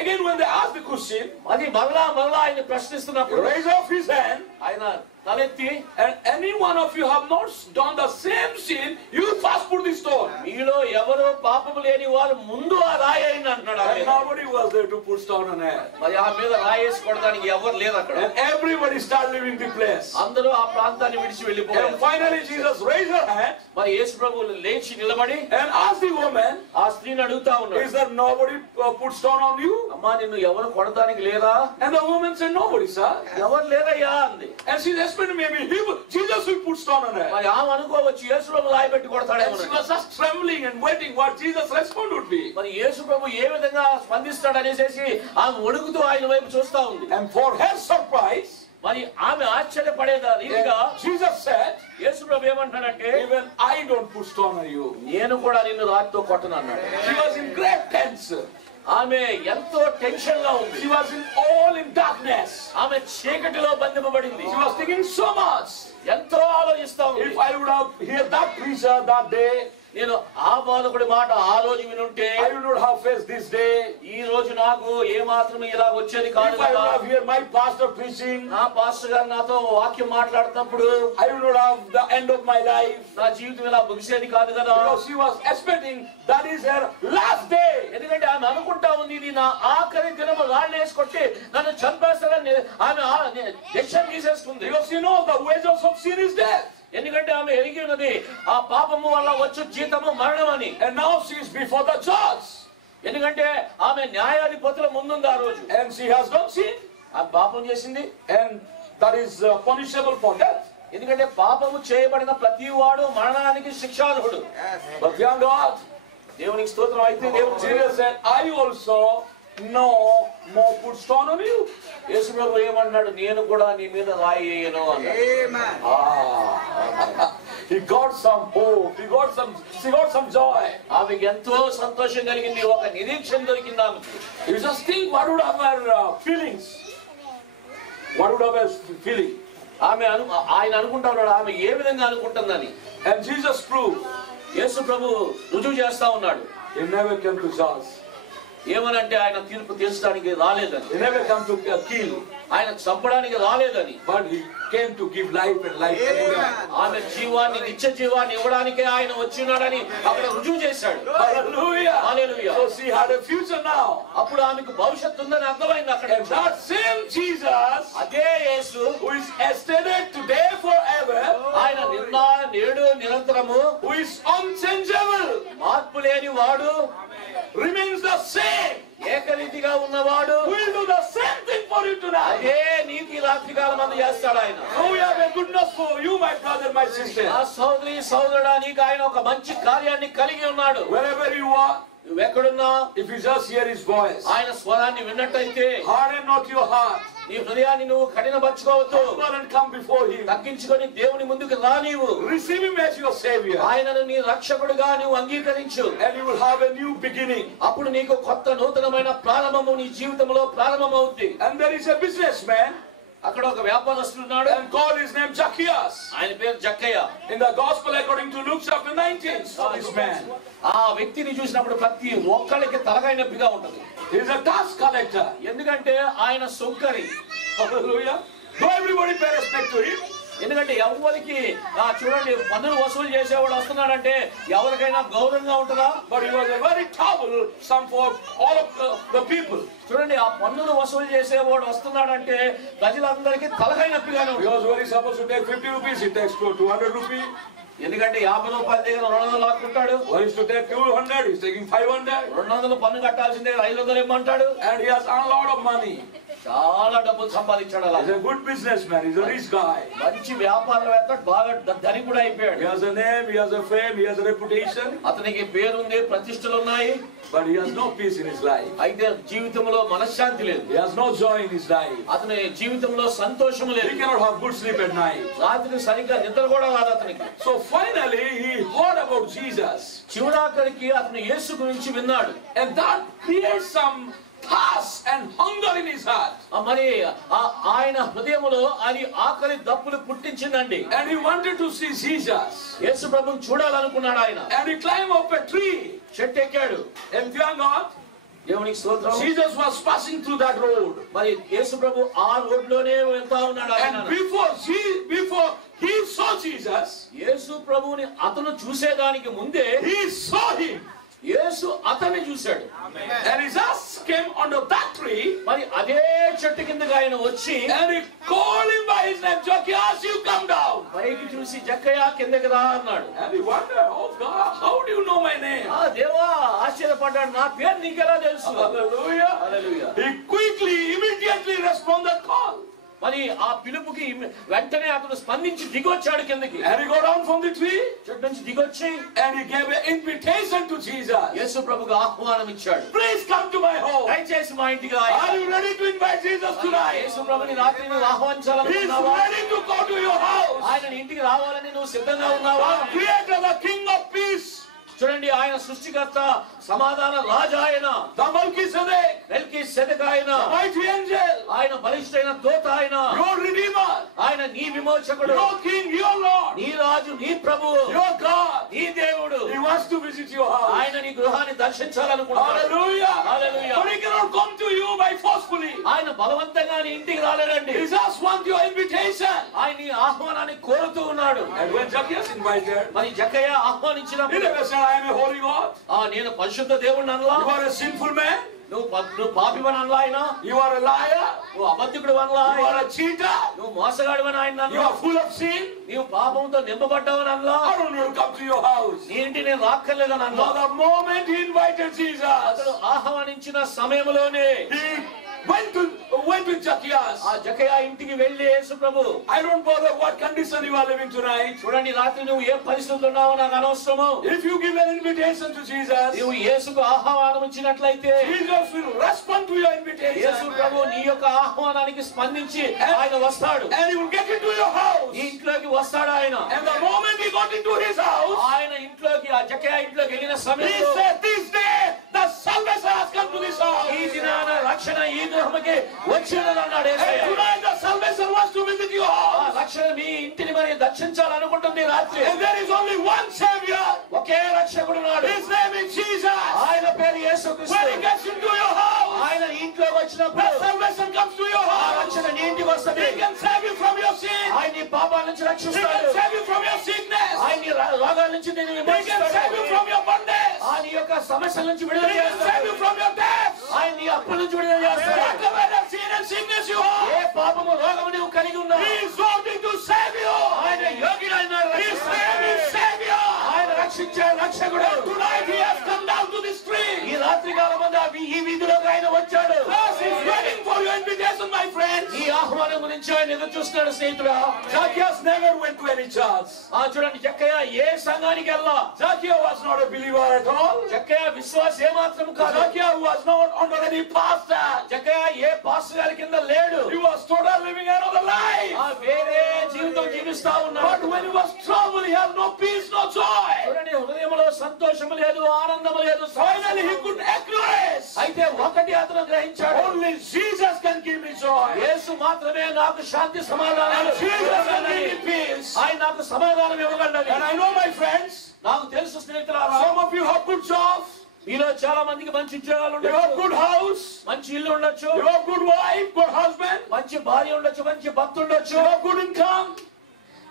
again when they asked the question, అది మరలా ఆయన ప్రశ్నిస్తున్నప్పుడు he raised off his hand. ఆయన తలెత్తి, And any one of you have not done the same sin, you first put the stone. మీలో ఎవరో పాపము లేని వారు ముందు ఆ రాయి అయింది అంటున్నాడు. And nobody was there to put stone on her. మరి ఆ మీద రాయేసి కొడడానికి ఎవరు లేరు అక్కడ. And everybody started leaving the place. అందరూ ఆ ప్రాంతాన్ని విడిచి వెళ్ళిపోయారు. And finally Jesus raised her hand మరి యేసు ప్రభువు లేచి నిలబడి and asked the woman, ఆ స్త్రీని అడుగుతా ఉన్నాడు, is there nobody put stone on you? అమ్మా నిన్ను ఎవరు కొడడానికి లేరా? And the woman said, nobody, sir. ఎవరు లేరయ్యా అంది. And she expected maybe Jesus will put stone on her. మరి ఆమె అనుకోవచ్చు యేసు ప్రభు రాయి పెట్టి కొడతాడేమో. And she was just trembling and waiting what Jesus' response would be. మరి యేసు ప్రభు ఏ విధంగా స్పందిస్తాడు అనేసి ఆమె ఒడుగుతూ ఆయన వైపు చూస్తా ఉంది. And for her surprise, మరి ఆమె ఆశ్చర్యపడేదా రీతిగా Jesus said, యేసు ప్రభు ఏమంటాడంటే, even I don't put stone on you. నేను కూడా నిన్ను రాతితో కొట్టను అన్నాడు. She was in great tension. ఆమె ఎంతో టెన్షన్ లో ఉంది. She was all in darkness. ఆమె చీకటిలో బంధింపబడింది. She was thinking so much. ఎంతో ఆలోచిస్తా ఉంది. If I would have heard that preacher that day, నేను ఆ బోధకుడి మాట ఆ రోజు వినుంటే I would not have faced this day. ఈ రోజు నాకు ఏ మాత్రం ఇలా వచ్చేది కాదు If I కదా. would have heard my pastor preaching, నా పాస్టర్ గారు నాతో వాక్యం మాట్లాడుతున్నప్పుడు I would not have the end of my life. నా జీవితం ఇలా ముగిసేది కాదు కదా. Because she was expecting that is her last day. ఎందుకంటే ఆమె అనుకుంటా ఉంది ఇది నా ఆఖరి దినము, రాళ్ళు వేసి కొట్టి నన్ను చంపేస్తారని ఆమె decision తీసేసుకుంది. Because you know the wages of sin is death. ఎందుకంటే ఆమె ఎరిగి ఉన్నది ఆ పాపము వల్ల వచ్చు జీతము మరణం అని. And now she is before the judge. ఎందుకంటే ఆమె న్యాయాధిపతుల ముందుంది ఆ రోజు. And she has done sin. ఆ పాపం చేసింది. And that is punishable for death. ఎందుకంటే పాపము చేయబడిన ప్రతి వాడు మరణానికి శిక్షార్హుడు. But thank God, దేవునికి స్తోత్రం. అయితే దేవుడు Jesus said, I also no more put stone on you. యేసు ప్రభు ఏమన్నాడు, నేను కూడా నీ మీద రాయి వేయను అన్నాడు. He got some hope. She got some joy. ఆమెకి ఎంతో సంతోషం కలిగింది, ఒక నిరీక్షణ దొరికింది ఆమెకు. You just think what would have her feelings. What would have her feeling? ఆయన అనుకుంటా ఉన్నాడు ఆమె ఏ విధంగా అనుకుంటుందని. And Jesus proved. యేసు ప్రభు రుజువు చేస్తా ఉన్నాడు. He never came to judge. ఏమనంటే ఆయన తీర్పు తీర్చడానికి రాలేదని. He never came to kill. ఆయన చంపడానికి రాలేదని. But he came to give life and life everywhere. ఆమె జీవాన్ని, నిత్య జీవాన్ని ఇవ్వడానికే ఆయన వచ్చినాడని అక్కడ రుజువు చేశాడు. Hallelujah. Hallelujah. So she had a future now. అప్పుడు ఆమెకు భవిష్యత్తు ఉందని అర్థమైంది అక్కడ. And that same Jesus, అదే యేసు who is yesterday, today, forever, ఆయన నిన్న నేడు నిరంతరము who is unchangeable, మార్పు లేని వాడు, remains the same, ఏకరీతిగా ఉన్నవాడు, will do the same thing for you tonight. అదే నీతి రాత్రి కాలం అందు చేస్తాడు ఆయన. So we have a goodness for you, my brother, my sister. ఆ సోదరి సోదరుడా, నీకు ఆయన ఒక మంచి కార్యాన్ని కలిగి ఉన్నాడు. Wherever you are, నువ్వెక్కడున్నా, if you just hear his voice, ఆయన స్వరాన్ని విన్నట్టయితే harden not your heart, నీ హృదయాన్ని నువ్వు కఠినపరచుకోవద్దు. humble and come before him. తగ్గించుకొని దేవుని ముందుకు రా. నీవు Receive him as your savior, ఆయనను నీ రక్షకుడిగా నువ్వు అంగీకరించు. and you will have a new beginning. అప్పుడు నీకు కొత్త నూతనమైన ప్రారంభము నీ జీవితంలో ప్రారంభమవుద్ది. And there is a businessman, అక్కడ ఒక వ్యాపారస్తుడు ఉన్నాడు. and call his name Zacchaeus. ఆయన పేరు జక్కయ్య. In the gospel according to Luke chapter 19, so this man, ఆ వ్యక్తిని చూసినప్పుడు ప్రతి ఒక్కళ్ళకి తలకాయ నొప్పిగా ఉంటది. he is a tax collector. ఎందుకంటే ఆయన Sonkari. Hallelujah. Though everybody pay respect to him, ఎందుకంటే ఎవరికి చూడండి, పన్నులు వసూలు చేసేవాడు వస్తున్నాడంటే ఎవరికైనా గౌరవంగా ఉంటుందా? but he was a very troublesome for all of the people. చూడండి, ఆ పన్నులు వసూలు చేసేవాడు వస్తున్నాడంటే ప్రజలందరికీ తలకాయ నొప్పిగానే ఉంటుంది. Because when he's supposed to take 50 rupees, he takes 200 rupees. ఎందుకంటే 50 రూపాయల దగ్గర 200 లాక్కుంటాడు. When he's to take 200, he's taking 500. 200 పన్ను కట్టాల్సిన దగ్గర 500 ఇమ్మంటాడు. And he has a lot of money. చాలా డబ్బులు సంపాదించాడు. అలా He's a good businessman. He's a rich guy. మంచి వ్యాపారవేత్త, బాగా ధనికుడు అయిపోయాడు. He has a name, he has a fame, he has a reputation. అతనికి పేరుంది, ప్రతిష్టలు ఉన్నాయి. But he has no peace in his life. అయితే జీవితంలో మనశ్శాంతి లేదు. He has no joy in his life. అతని జీవితంలో సంతోషం లేదు. He cannot have good sleep at night. రాత్రి సరిగ్గా నిద్ర కూడా రాదు అతనికి. So finally, he heard about Jesus. చివరాఖరికి అతను యేసు గురించి విన్నాడు. And that creates some thirst and hunger in his heart. మరి ఆయన హృదయములో అది ఆకలి దప్పులు పుట్టించిందండి. And he wanted to see Jesus. యేసు ప్రభువుని చూడాలనుకున్నాడు ఆయన. And he climbed up a tree. చెట్టు ఎక్కాడు. And thank God, దేవునికి స్తోత్రం. Jesus was passing through that road. మరి యేసు ప్రభు ఆ రోడ్లోనే వెళ్తా ఉన్నాడు ఆయన. And before he saw Jesus, యేసు ప్రభువుని అతను చూసేదానికి ముందే he saw him. యేసు అతన్ని చూశాడు. And he just came under that tree. మరి అదే చెట్టు కిందకి ఆయన వచ్చి And he called him by his name, Zacchaeus, you come down. పైకి చూసి జక్కయ్య కిందకి రా అన్నాడు. And he wondered, oh God, how do you know my name? ఆ దేవా ఆశ్చర్యపడ్డాడు, నా పేరు నీకెలా తెలుసు? Hallelujah. Hallelujah. He immediately responded call. మరి ఆ పిలుపుకి వెంటనే అతను స్పందించి దిగొచ్చాడు కిందకి. And he got down from the tree. చెట్టు నుంచి దిగొచ్చి And he gave an invitation to Jesus. యేసు ప్రభువుకు ఆహ్వానం ఇచ్చాడు. Please come to my home. దయచేసి మా ఇంటికి రా. Are you ready to invite Jesus tonight? యేసు ప్రభువుని రాత్రి నువ్వు He is ఆహ్వానించాలనుకున్నావా? ready to go to your house. ఆయన ఇంటికి రావాలని నువ్వు సిద్ధంగా ఉన్నావా? Our Creator, the King of Peace, చూడండి ఆయన సృష్టికర్త సమాధాన రాజు ఆయన the Melchizedek, మెల్కీసెదెకు ఆయన the mighty angel, ఆయన బలిష్ఠైన దూత ఆయన your redeemer, ఆయన నీ విమోచకుడు your king, your Lord, నీ రాజు నీ ప్రభువు your God. నీ దేవుడు He wants to visit your house. ఆయన నీ గృహాన్ని దర్శించాలనుకుంటున్నాడు Hallelujah. Hallelujah. But he cannot come to you by forcefully. ఆయన బలవంతంగా నీ ఇంటికి రాలేడండి He just wants your invitation. ఆయన నీ ఆహ్వానాన్ని కోరుతూ ఉన్నాడు And when Zacchaeus invited, మరి జక్కయ్య he ఆహ్వానించినప్పుడు never said, I am a holy God. నేను పరిశుద్ధ దేవుడిని అనలా You are a sinful man. నువ్వు పాపివని అనలా ఆయన You are a liar. నువ్వు అబద్ధికుడు అనలా You are a cheater. నువ్వు మోసగాడివని ఆయన You అనలా are full of sin. నీవు పాపంతో నింపబడ్డావని అనలా I don't want to come to your house. నీ ఇంటి నేను రాక్కర్లేదని అనలా For the moment he invited Jesus, అతడు ఆహ్వానించిన సమయంలోనే he went to Zacchaeus. ఆ జక్కయ్య ఇంటికి వెళ్ళి యేసు ప్రభు I don't bother what condition you are living tonight. చూడండి రాత్రి నువ్వు ఏ పరిస్థితుల్లో ఉన్నావో నాకు అనవసరము If you give an invitation to Jesus, నువ్వు యేసుకు ఆహ్వానం ఇచ్చినట్లయితే Jesus will respond to your Yesu invitation. ప్రభు నీ యొక్క ఆహ్వానానికి స్పందించి ఆయన వస్తాడు And he will get into your house. నీ ఇంట్లోకి వస్తాడు ఆయన And the moment he got into his house, ఆయన ఇంట్లోకి ఆ జక్కయ్య ఇంట్లోకి వెళ్ళిన he సమయంలో said, this day the salvation has come to this house. ఈ దినాన రక్షణ ఈ గృహముకి వచ్చిందని అన్నాడు And Yesayya. tonight the salvation wants to visit your ఆ house. రక్షణ మీ ఇంటిని మరి దర్శించాలనుకుంటుంది రాత్రి And there is only one Savior. ఒకే రక్షకుడు ఉన్నాడు His name is Jesus. ఆయన పేరు When యేసుక్రీస్తు he gets into your house, ఆయన ఇంట్లోకి the వచ్చినప్పుడు salvation comes to your ఆ house. రక్షణ నీ ఇంటికి వస్తుంది He can save you from your sin. ఆయన నీ పాపాల నుంచి He can రక్షిస్తాడు save you from your sickness. ఆయన నీ రోగాల నుంచి నేను He can save you విమోచిస్తాడు from your bondage. ఆ నీ యొక్క సమస్యల నుంచి విడుదల He can save చేస్తాడు you from your debts. ఆయన నీ అప్పుల నుంచి విడుదల చేస్తాడు Whatever the sin and sickness you A have, పాపము రోగము నీవు కలిగి ఉన్నావు He is wanting to save you. ఆయన యోగ్యుడైన His name is Savior. ఆయన రక్షించే రక్షకుడు Tonight he has come down to this tree. ఈ రాత్రి కాలం ఈ వీధిలోకి ఆయన వచ్చాడు Thus he is waiting for your invitation, my friends. ఈ ఆహ్వానం గురించి ఆయన ఎదురు చూస్తున్నాడు స్నేహితుడా Zacchaeus never went to any church. ఆ చూడండి జక్కయ్య ఏ సంఘానికి వెళ్ళా Zacchaeus was not a believer at all. జక్కయ్య విశ్వాస ఏమాత్రం కాదు Zacchaeus was not under any pastor. Jakkayya A pastor గారి కింద లేడు He was total living another life. ఆ వేరే జీవితం జీవిస్తా But ఉన్నాడు when he was troubled, he had no peace, no joy. చూడండి హృదయంలో సంతోషము లేదు ఆనందము లేదు Finally, he could acknowledge అయితే ఒకటి అతను గ్రహించాడు only Jesus can give me joy. యేసు మాత్రమే నాకు శాంతి And సమాధానాలు Jesus can give me peace. ఆయన నాకు సమాధానం ఇవ్వగలడు And I know, my friends, నాకు తెలుసు స్నేహితులారా some of you have good jobs, మీలో చాలా మందికి మంచి ఉద్యోగాలు you have ఉండొచ్చు good house, మంచి ఇల్లు ఉండొచ్చు you have good wife, good husband, మంచి భార్య ఉండొచ్చు మంచి భర్త ఉండొచ్చు you have good income,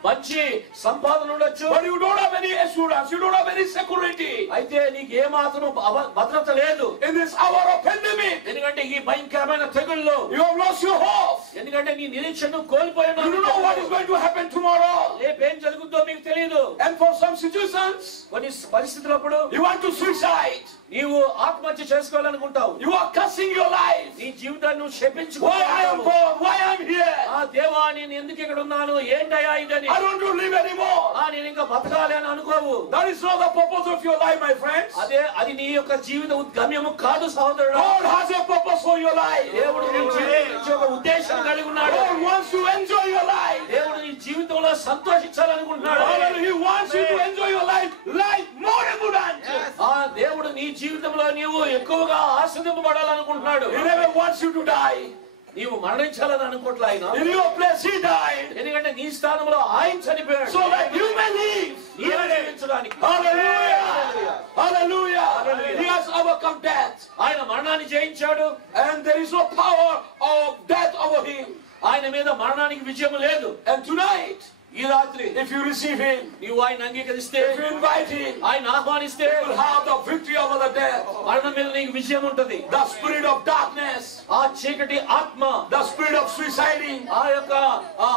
మంచి సంపాదన ఉండొచ్చు but you don't have any assurance, you don't have any security. అయితే నీకు ఏ మాత్రం భద్రత లేదు In this hour of pandemic, ఎందుకంటే ఈ భయంకరమైన తెగుల్లో you have lost your hope. ఎందుకంటే నీ నిరీక్షను కోల్పోయిన You don't know what is going to happen tomorrow. రేపేం జరుగుతుందో మీకు తెలియదు And for some situations, కొన్ని పరిస్థితులప్పుడు you want to suicide. నీవు ఆత్మహత్య చేసుకోవాలనుకుంటావు You are cursing your life. నీ జీవితాన్ని నువ్వు Why I am శపించుకుంటావు born? Why I am here? ఆ దేవా నేను ఎందుకు ఇక్కడ ఉన్నాను ఏంటయ్యా ఇదని I don't want to live anymore. నేను ఇంకా బతకాలి అని అనుకోవు That is not the purpose of your life, my friends. అది నీ యొక్క జీవిత గమ్యము కాదు సహోదరుడు God has a purpose for your life. దేవుడు నీ జీవితం ఒక ఉద్దేశం కలిగి ఉన్నాడు God wants to enjoy your life. దేవుడు నీ జీవితంలో సంతోషించాలనుకుంటున్నాడు He wants you to enjoy your life more abundant. ఆ దేవుడు నీ జీవితంలో నీవు ఎక్కువగా ఆస్వాదింపబడాలనుకుంటున్నాడు He never wants you to die. నీవు మరణించాలని అనుకోవట్లే ఆయన In your place, He died ఎందుకంటే నీ స్థానంలో ఆయన చనిపోయాడు so that you may live. నీవు జీవించడానికి Hallelujah. Hallelujah. Hallelujah. He has overcome death. ఆయన మరణాన్ని జయించాడు And there is no power of death over Him. ఆయన మీద మరణానికి విజయం లేదు And tonight, ఈ రాత్రి if you receive Him, నీవు ఆయన అంగీకరిస్తే if you invite Him, ఆయన ఆహ్వానిస్తే you will have the victory over the death. మరణం మీద నీకు విజయం ఉంటది The spirit of darkness, ఆ చీకటి ఆత్మ the spirit of suiciding, ఆ యొక్క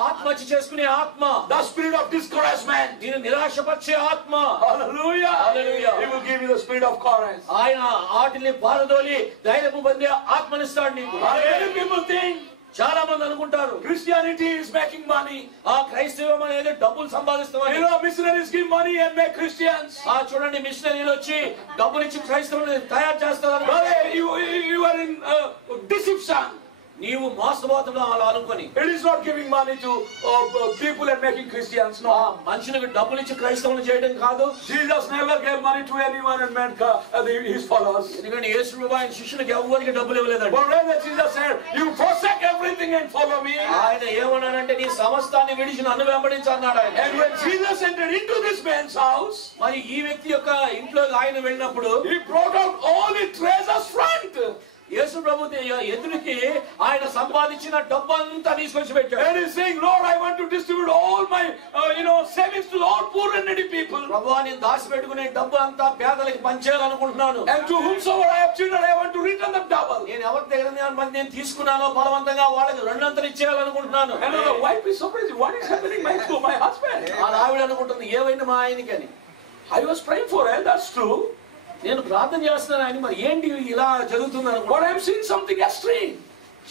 ఆత్మహత్య చేసుకునే ఆత్మ the spirit of discouragement. నేను నిరాశపరిచే ఆత్మ Hallelujah. Hallelujah. He will give you the spirit of courage. ఆయన ఆటిని పారదోలి ధైర్యము పొందే ఆత్మనిస్తాడు నీకు Many people think చాలా మంది అనుకుంటారు Christianity is making money. ఆ క్రైస్తవం అనేది డబ్బులు సంపాదిస్తామని You know, missionaries give money and make Christians. చూడండి మిషనరీలు వచ్చి డబ్బులు ఇచ్చి క్రైస్తవులను తయారు చేస్తారు Brother, you are in deception. నీవు మోసపోతున్నావు అలా అనుకొని. It is not giving money to people and making Christians. No. మనుషులకు డబ్బులు ఇచ్చి క్రైస్తవులను చేయడం కాదు. Jesus never gave money to anyone and meant his followers. ఎందుకంటే యేసు ప్రభువు ఆయన శిష్యులకు ఎవ్వరికి డబ్బులు ఇవ్వలేదండి. But when Jesus said, "You forsake everything and follow me," ఆయన ఏమన్నాడంటే నీ సమస్తాన్ని విడిచి నన్ను వెంబడించు అన్నాడు ఆయన. and when Jesus entered into this man's house, మరి ఈ వ్యక్తి యొక్క ఇంట్లోకి ఆయన వెళ్ళినప్పుడు he brought out all the treasures front. యేసు ప్రభు ఎదురికి ఆయన సంపాదించిన డబ్బంతా తీసుకొచ్చి పెట్టాడు. And he's saying, "Lord, I want to distribute all my savings to all poor and needy people. ప్రభువా నేను దాచిపెట్టుకునే డబ్బు అంతా పేదలకు పంచేయాలనుకుంటున్నాను. And to whomsoever I have children, I want to return them double." నేను ఎవరి దగ్గర నేను తీసుకున్నానో బలవంతంగా వాళ్ళకి రెండంతలు ఇచ్చేయాలనుకుంటున్నాను. And the wife is surprised. What is happening to my husband? ఆ ఆవిడ అనుకుంటుంది ఏమైంది మా ఆయనకి అని. I was praying for her. That's true. నేను ప్రార్థన చేస్తున్నాను ఆయన మరి ఏంటి ఇలా జరుగుతుంది అనుకో. But I'm seeing something extreme.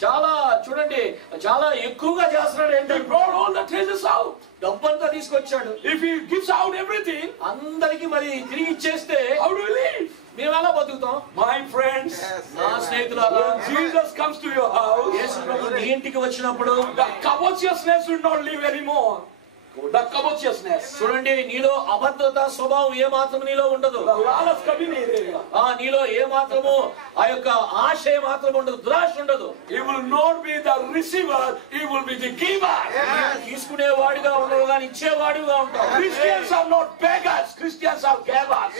చాలా చూడండి చాలా ఎక్కువగా చేస్తున్నాడు ఏంటి. He brought all the treasures out. డబ్బంతా తీసుకొచ్చాడు. If he gives out everything, అందరికి మరి తిరిగి ఇచ్చేస్తే how do we live? మేము ఎలా బతుకుతాం? My friends, నా స్నేహితులారా, when Jesus comes to your house, యేసు ప్రభు నీ ఇంటికి వచ్చినప్పుడు the covetousness will not live anymore. The covetousness. చూడండి నీలో అబద్ధత స్వభావం ఏ మాత్రం నీలో ఉండదు. The lalas kabhi nahi rahega. నీలో ఏ మాత్రము ఆ యొక్క ఆశ ఏ మాత్రం ఉండదు, దురాశ ఉండదు. He will not be the receiver, he will be the giver. తీసుకునేవాడిగా ఉండవు కానీ ఇచ్చేవాడిగా ఉంటావు. Christians are not beggars, Christians are givers.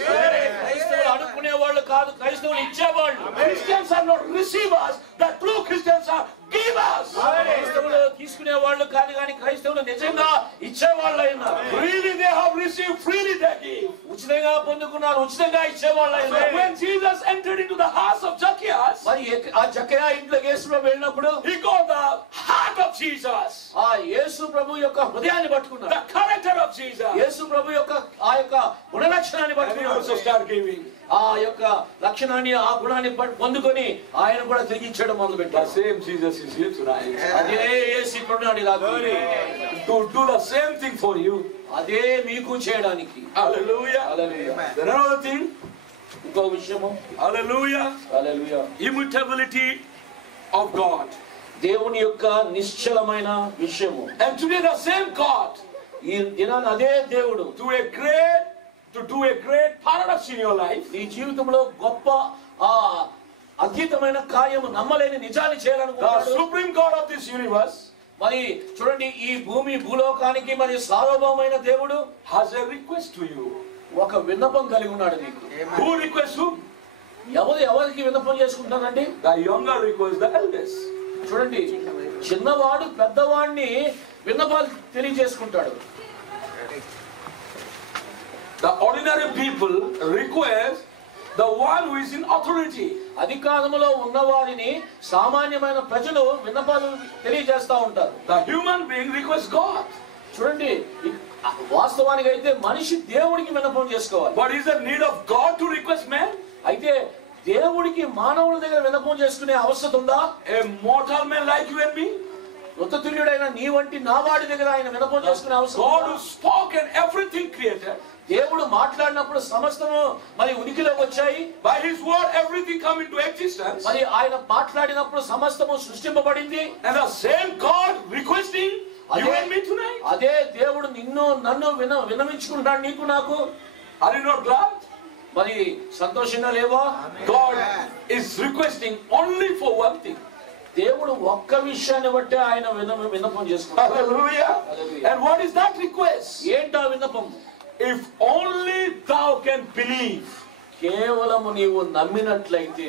క్రైస్తవులు అడుక్కునేవాళ్ళు కాదు, క్రైస్తవులు ఇచ్చేవాళ్ళు. Christians are not receivers, the true Christians are givers. క్రైస్తవులు తీసుకునేవాళ్ళు కాదు కానీ క్రైస్తవులు నిజంగా ఇచ్చేవాళ్ళు అయినారు. Freely they have received, freely they give. ఉచితంగా పొందుకున్నారు, ఉచితంగా ఇచ్చేవాళ్ళు So అయినారు. when Jesus entered into the house of Zacchaeus, మరి ఆ జక్కయ్య ఇంట్లోకి యేసు ప్రభు వెళ్ళినప్పుడు he got the heart of Jesus, ఆ యేసు ప్రభు యొక్క హృదయాన్ని పట్టుకున్నాడు. the character of Jesus, యేసు ప్రభు యొక్క ఆ యొక్క గుణ లక్షణాన్ని and he పట్టుకున్నాడు. also started giving. ఆ యొక్క లక్షణాన్ని ఆ గుణాన్ని పొందుకొని ఆయన కూడా తిరిగి ఇచ్చడం మొదలు The పెట్టాడు. same Jesus is here tonight అదే యేసు ఇప్పుడున్నాడు ఇలా to do the same thing for you. అదే మీకు చేయడానికి. Hallelujah. హల్లెలూయా. Then another thing, ఇంకో విషయము hallelujah, hallelujah, immutability of God. దేవుని యొక్క నిశ్చలమైన విషయము. And today the same God ఈ దినాన అదే దేవుడు to do a great paradox in your life. నీ జీవితంలో గొప్ప ఆ అద్భుతమైన కార్యము నమ్మలేని నిజాన్ని The చేయాలనుకుంటున్నాడు. supreme God of this universe మరి చూడండి ఈ భూమి భూలోకానికి మరి సార్వభౌమైన దేవుడు has a request to you. ఒక విన్నపం కలిగి ఉన్నాడు నీకు. Who requests whom? ఎవరికి విన్నపం చేసుకుంటారండి? The younger requests the eldest. చూడండి చిన్నవాడు పెద్దవాడిని విన్నపాలు తెలియజేసుకుంటాడు. The ordinary people request the one who is in authority. అధికారములో ఉన్నవారిని సామాన్యమైన ప్రజలు విన్నపాలు తెలియజేస్తా ఉంటారు. The human being requests God. చూడండి వాస్తవానికి అయితే మనిషి దేవుడికి విన్నపం చేసుకోవాలి. But is there need of God to request man? అయితే దేవుడికి మానవుల దగ్గర విన్నపం చేసుకునే అవసరం ఉందా? A mortal man like you and me? మృతతుల్యుడైన నీ వంటి నా వాడి దగ్గర ఆయన విన్నపం చేసుకునే అవసరం God ఉందా? who spoke and everything created. దేవుడు మాట్లాడినప్పుడు సమస్తము మరి ఉనికిలోకి వచ్చాయి. By his word everything come into existence. మరి ఆయన మాట్లాడినప్పుడు సమస్తము సృష్టింపబడింది. And the same God requesting you and me tonight. అదే దేవుడు నన్ను విన్నవించుకుంటాడు నీకు నాకు. Are you not glad? మరి సంతోషంగా లేవా? God is requesting only for one thing. దేవుడు ఒక్క విషయాన్ని బట్టి ఆయన విన్నపం చేసుకుంటాడు. Hallelujah. And what is that request? ఏంటా విన్నపం? If only thou can believe. కేవలము నీవు నమ్మినట్లయితే.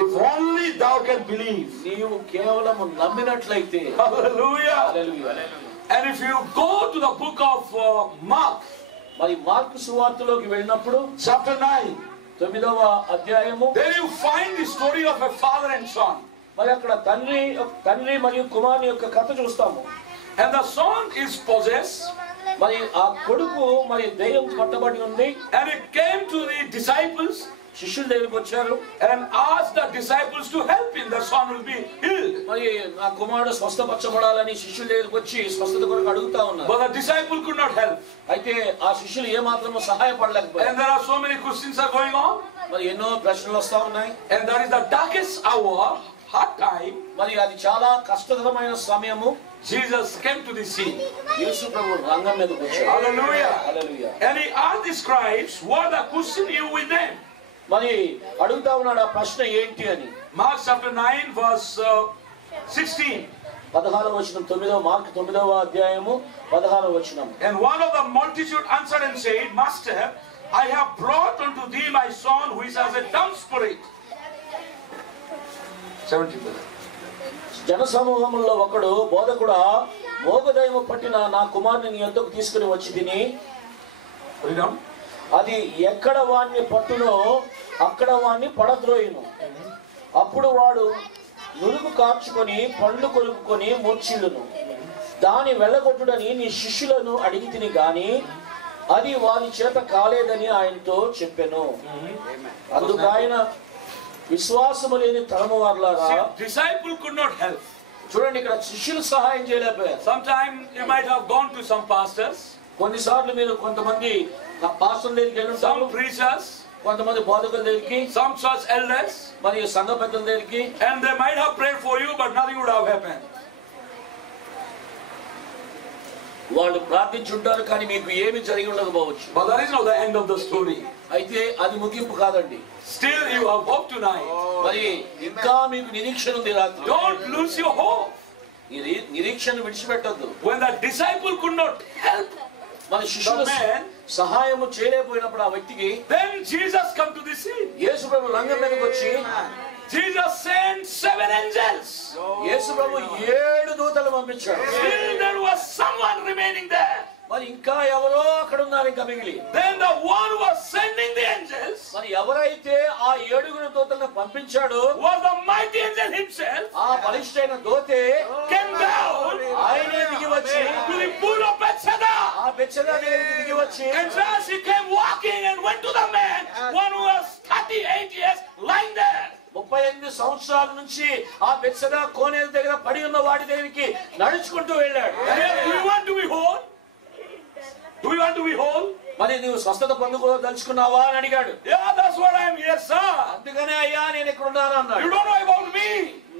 If only thou can believe. నీవు కేవలము నమ్మినట్లయితే. Hallelujah. Hallelujah. And if you go to the book of Mark, మరి మార్కు సువార్తలోకి వెళ్ళినప్పుడు chapter 9, 9వ అధ్యాయము, there you find the story of a father and son. మరి అక్కడ తండ్రి మరియు కుమారుని యొక్క కథ చూస్తాము. And the son is possessed. మరి ఆ కొడుకు మరి దయ్యం పట్టబడి ఉంది. And he came to the disciples శిష్యుల దగ్గరికి వచ్చారు and asked the disciples to help him. The son will be healed. మరి ఆ కుమారుడు స్వస్థపరచబడాలని శిష్యుల దగ్గరికి వచ్చి స్వస్థత కొరకు అడుగుతా ఉన్నారు. But the disciple could not help. అయితే ఆ శిష్యులు ఏ మాత్రమూ సహాయపడలేకపోయారు. And there are so many questions are going on. మరి ఎన్నో ప్రశ్నలు వస్తా ఉన్నాయి. And that is the darkest hour hard time, మరి అది చాలా కష్టతరమైన సమయము. Jesus came to the scene. యేసు ప్రభు రంగం మీదకి వచ్చాడు. Hallelujah. Hallelujah. And he asked the scribes, what the question you with them? మరి అడుగుతా ఉన్నాడు ఆ ప్రశ్న ఏంటి అని. Mark chapter 9 verse 16. 16వ వచనం 9వ మార్కు 9వ అధ్యాయము 16వ వచనం. And one of the multitude answered and said, Master, I have brought unto thee my son who is as a dumb spirit. 70. జనసమూహంలో ఒకడు, బోధకుడా, మోగదయము పట్టిన నా కుమారుని నీ యొద్దకు తీసుకుని వచ్చి తిని, అది ఎక్కడ వాణ్ణి పట్టునో అక్కడ వాణ్ణి పడద్రోయును. అప్పుడు వాడు నురుగు కార్చుకొని పండ్లు కొరుకుకొని మూర్ఛిల్లును. దాని వెళ్ళగొట్టుడని నీ శిష్యులను అడిగి తిని గాని అది వారి చేత కాలేదని ఆయనతో చెప్పెను. అందుకు ఆయన, విశ్వాసము లేని తరము వారులారా, disciple could not help. చూడండి, ఇక్కడ శిష్యులు సహాయం చేయలేకపోయారు. Sometimes you might have gone to some pastors, కొన్నిసార్లు మీరు కొంతమంది పాస్టర్ల దగ్గరికి వెళ్ళి some ఉంటారు, preachers, కొంతమంది బోధకుల దగ్గరికి, some church elders, మరియు సంఘ పెద్దల దగ్గరికి, and they might have prayed for you, but nothing would have happened. వాళ్ళు ప్రార్థించుంటారు, కానీ మీకు ఏమి జరిగి ఉండకపోవచ్చు. But that is not the end of the story. అయితే అది ముగింపు కాదండి. Still you have hope tonight. మరి ఇంకా మీకు నిరీక్షణ ఉంది రాత్రి. Don't lose your hope. నిరీక్షణ విడిచిపెట్టద్దు. When the disciple could not help మన శిష్యులు సహాయం చేయలేకపోయినప్పుడు ఆ వ్యక్తికి, then Jesus come to the scene. యేసు ప్రభు రంగం మీదకి వచ్చి, Jesus sent 7 angels. యేసు ప్రభు 7 దూతలు పంపించాడు. Still there was someone remaining there. మరి ఇంకా ఎవరో అక్కడ ఉన్నారు ఇంకా మిగిలి. Then the one who was sending the angels, మరి ఎవరైతే ఆ 7 దూతలను పంపించాడో was the mighty angel himself. ఆ బలిష్ఠైన దూతే Came down ఆయనే దిగి వచ్చి to the pool of Bethesda. ఆ బెత్సెదా దగ్గరికి దిగి వచ్చి, And as he came walking and went to the man, one who was 38 years lying there. 38 సంవత్సరాల నుంచి ఆ బెత్సెదా కోనేరు దగ్గర పడి ఉన్న వాడి దగ్గరికి నడుచుకుంటూ వెళ్ళాడు. Do you want to be whole? Do you want to be whole? మరి నువ్వు స్వస్థత పొందుకోదలుచుకున్నావా అని అడిగాడు. Yeah, that's what I am here, sir. అందుకనే అయ్యా నేను ఇక్కడ ఉన్నాను You అన్నాడు. don't know about me.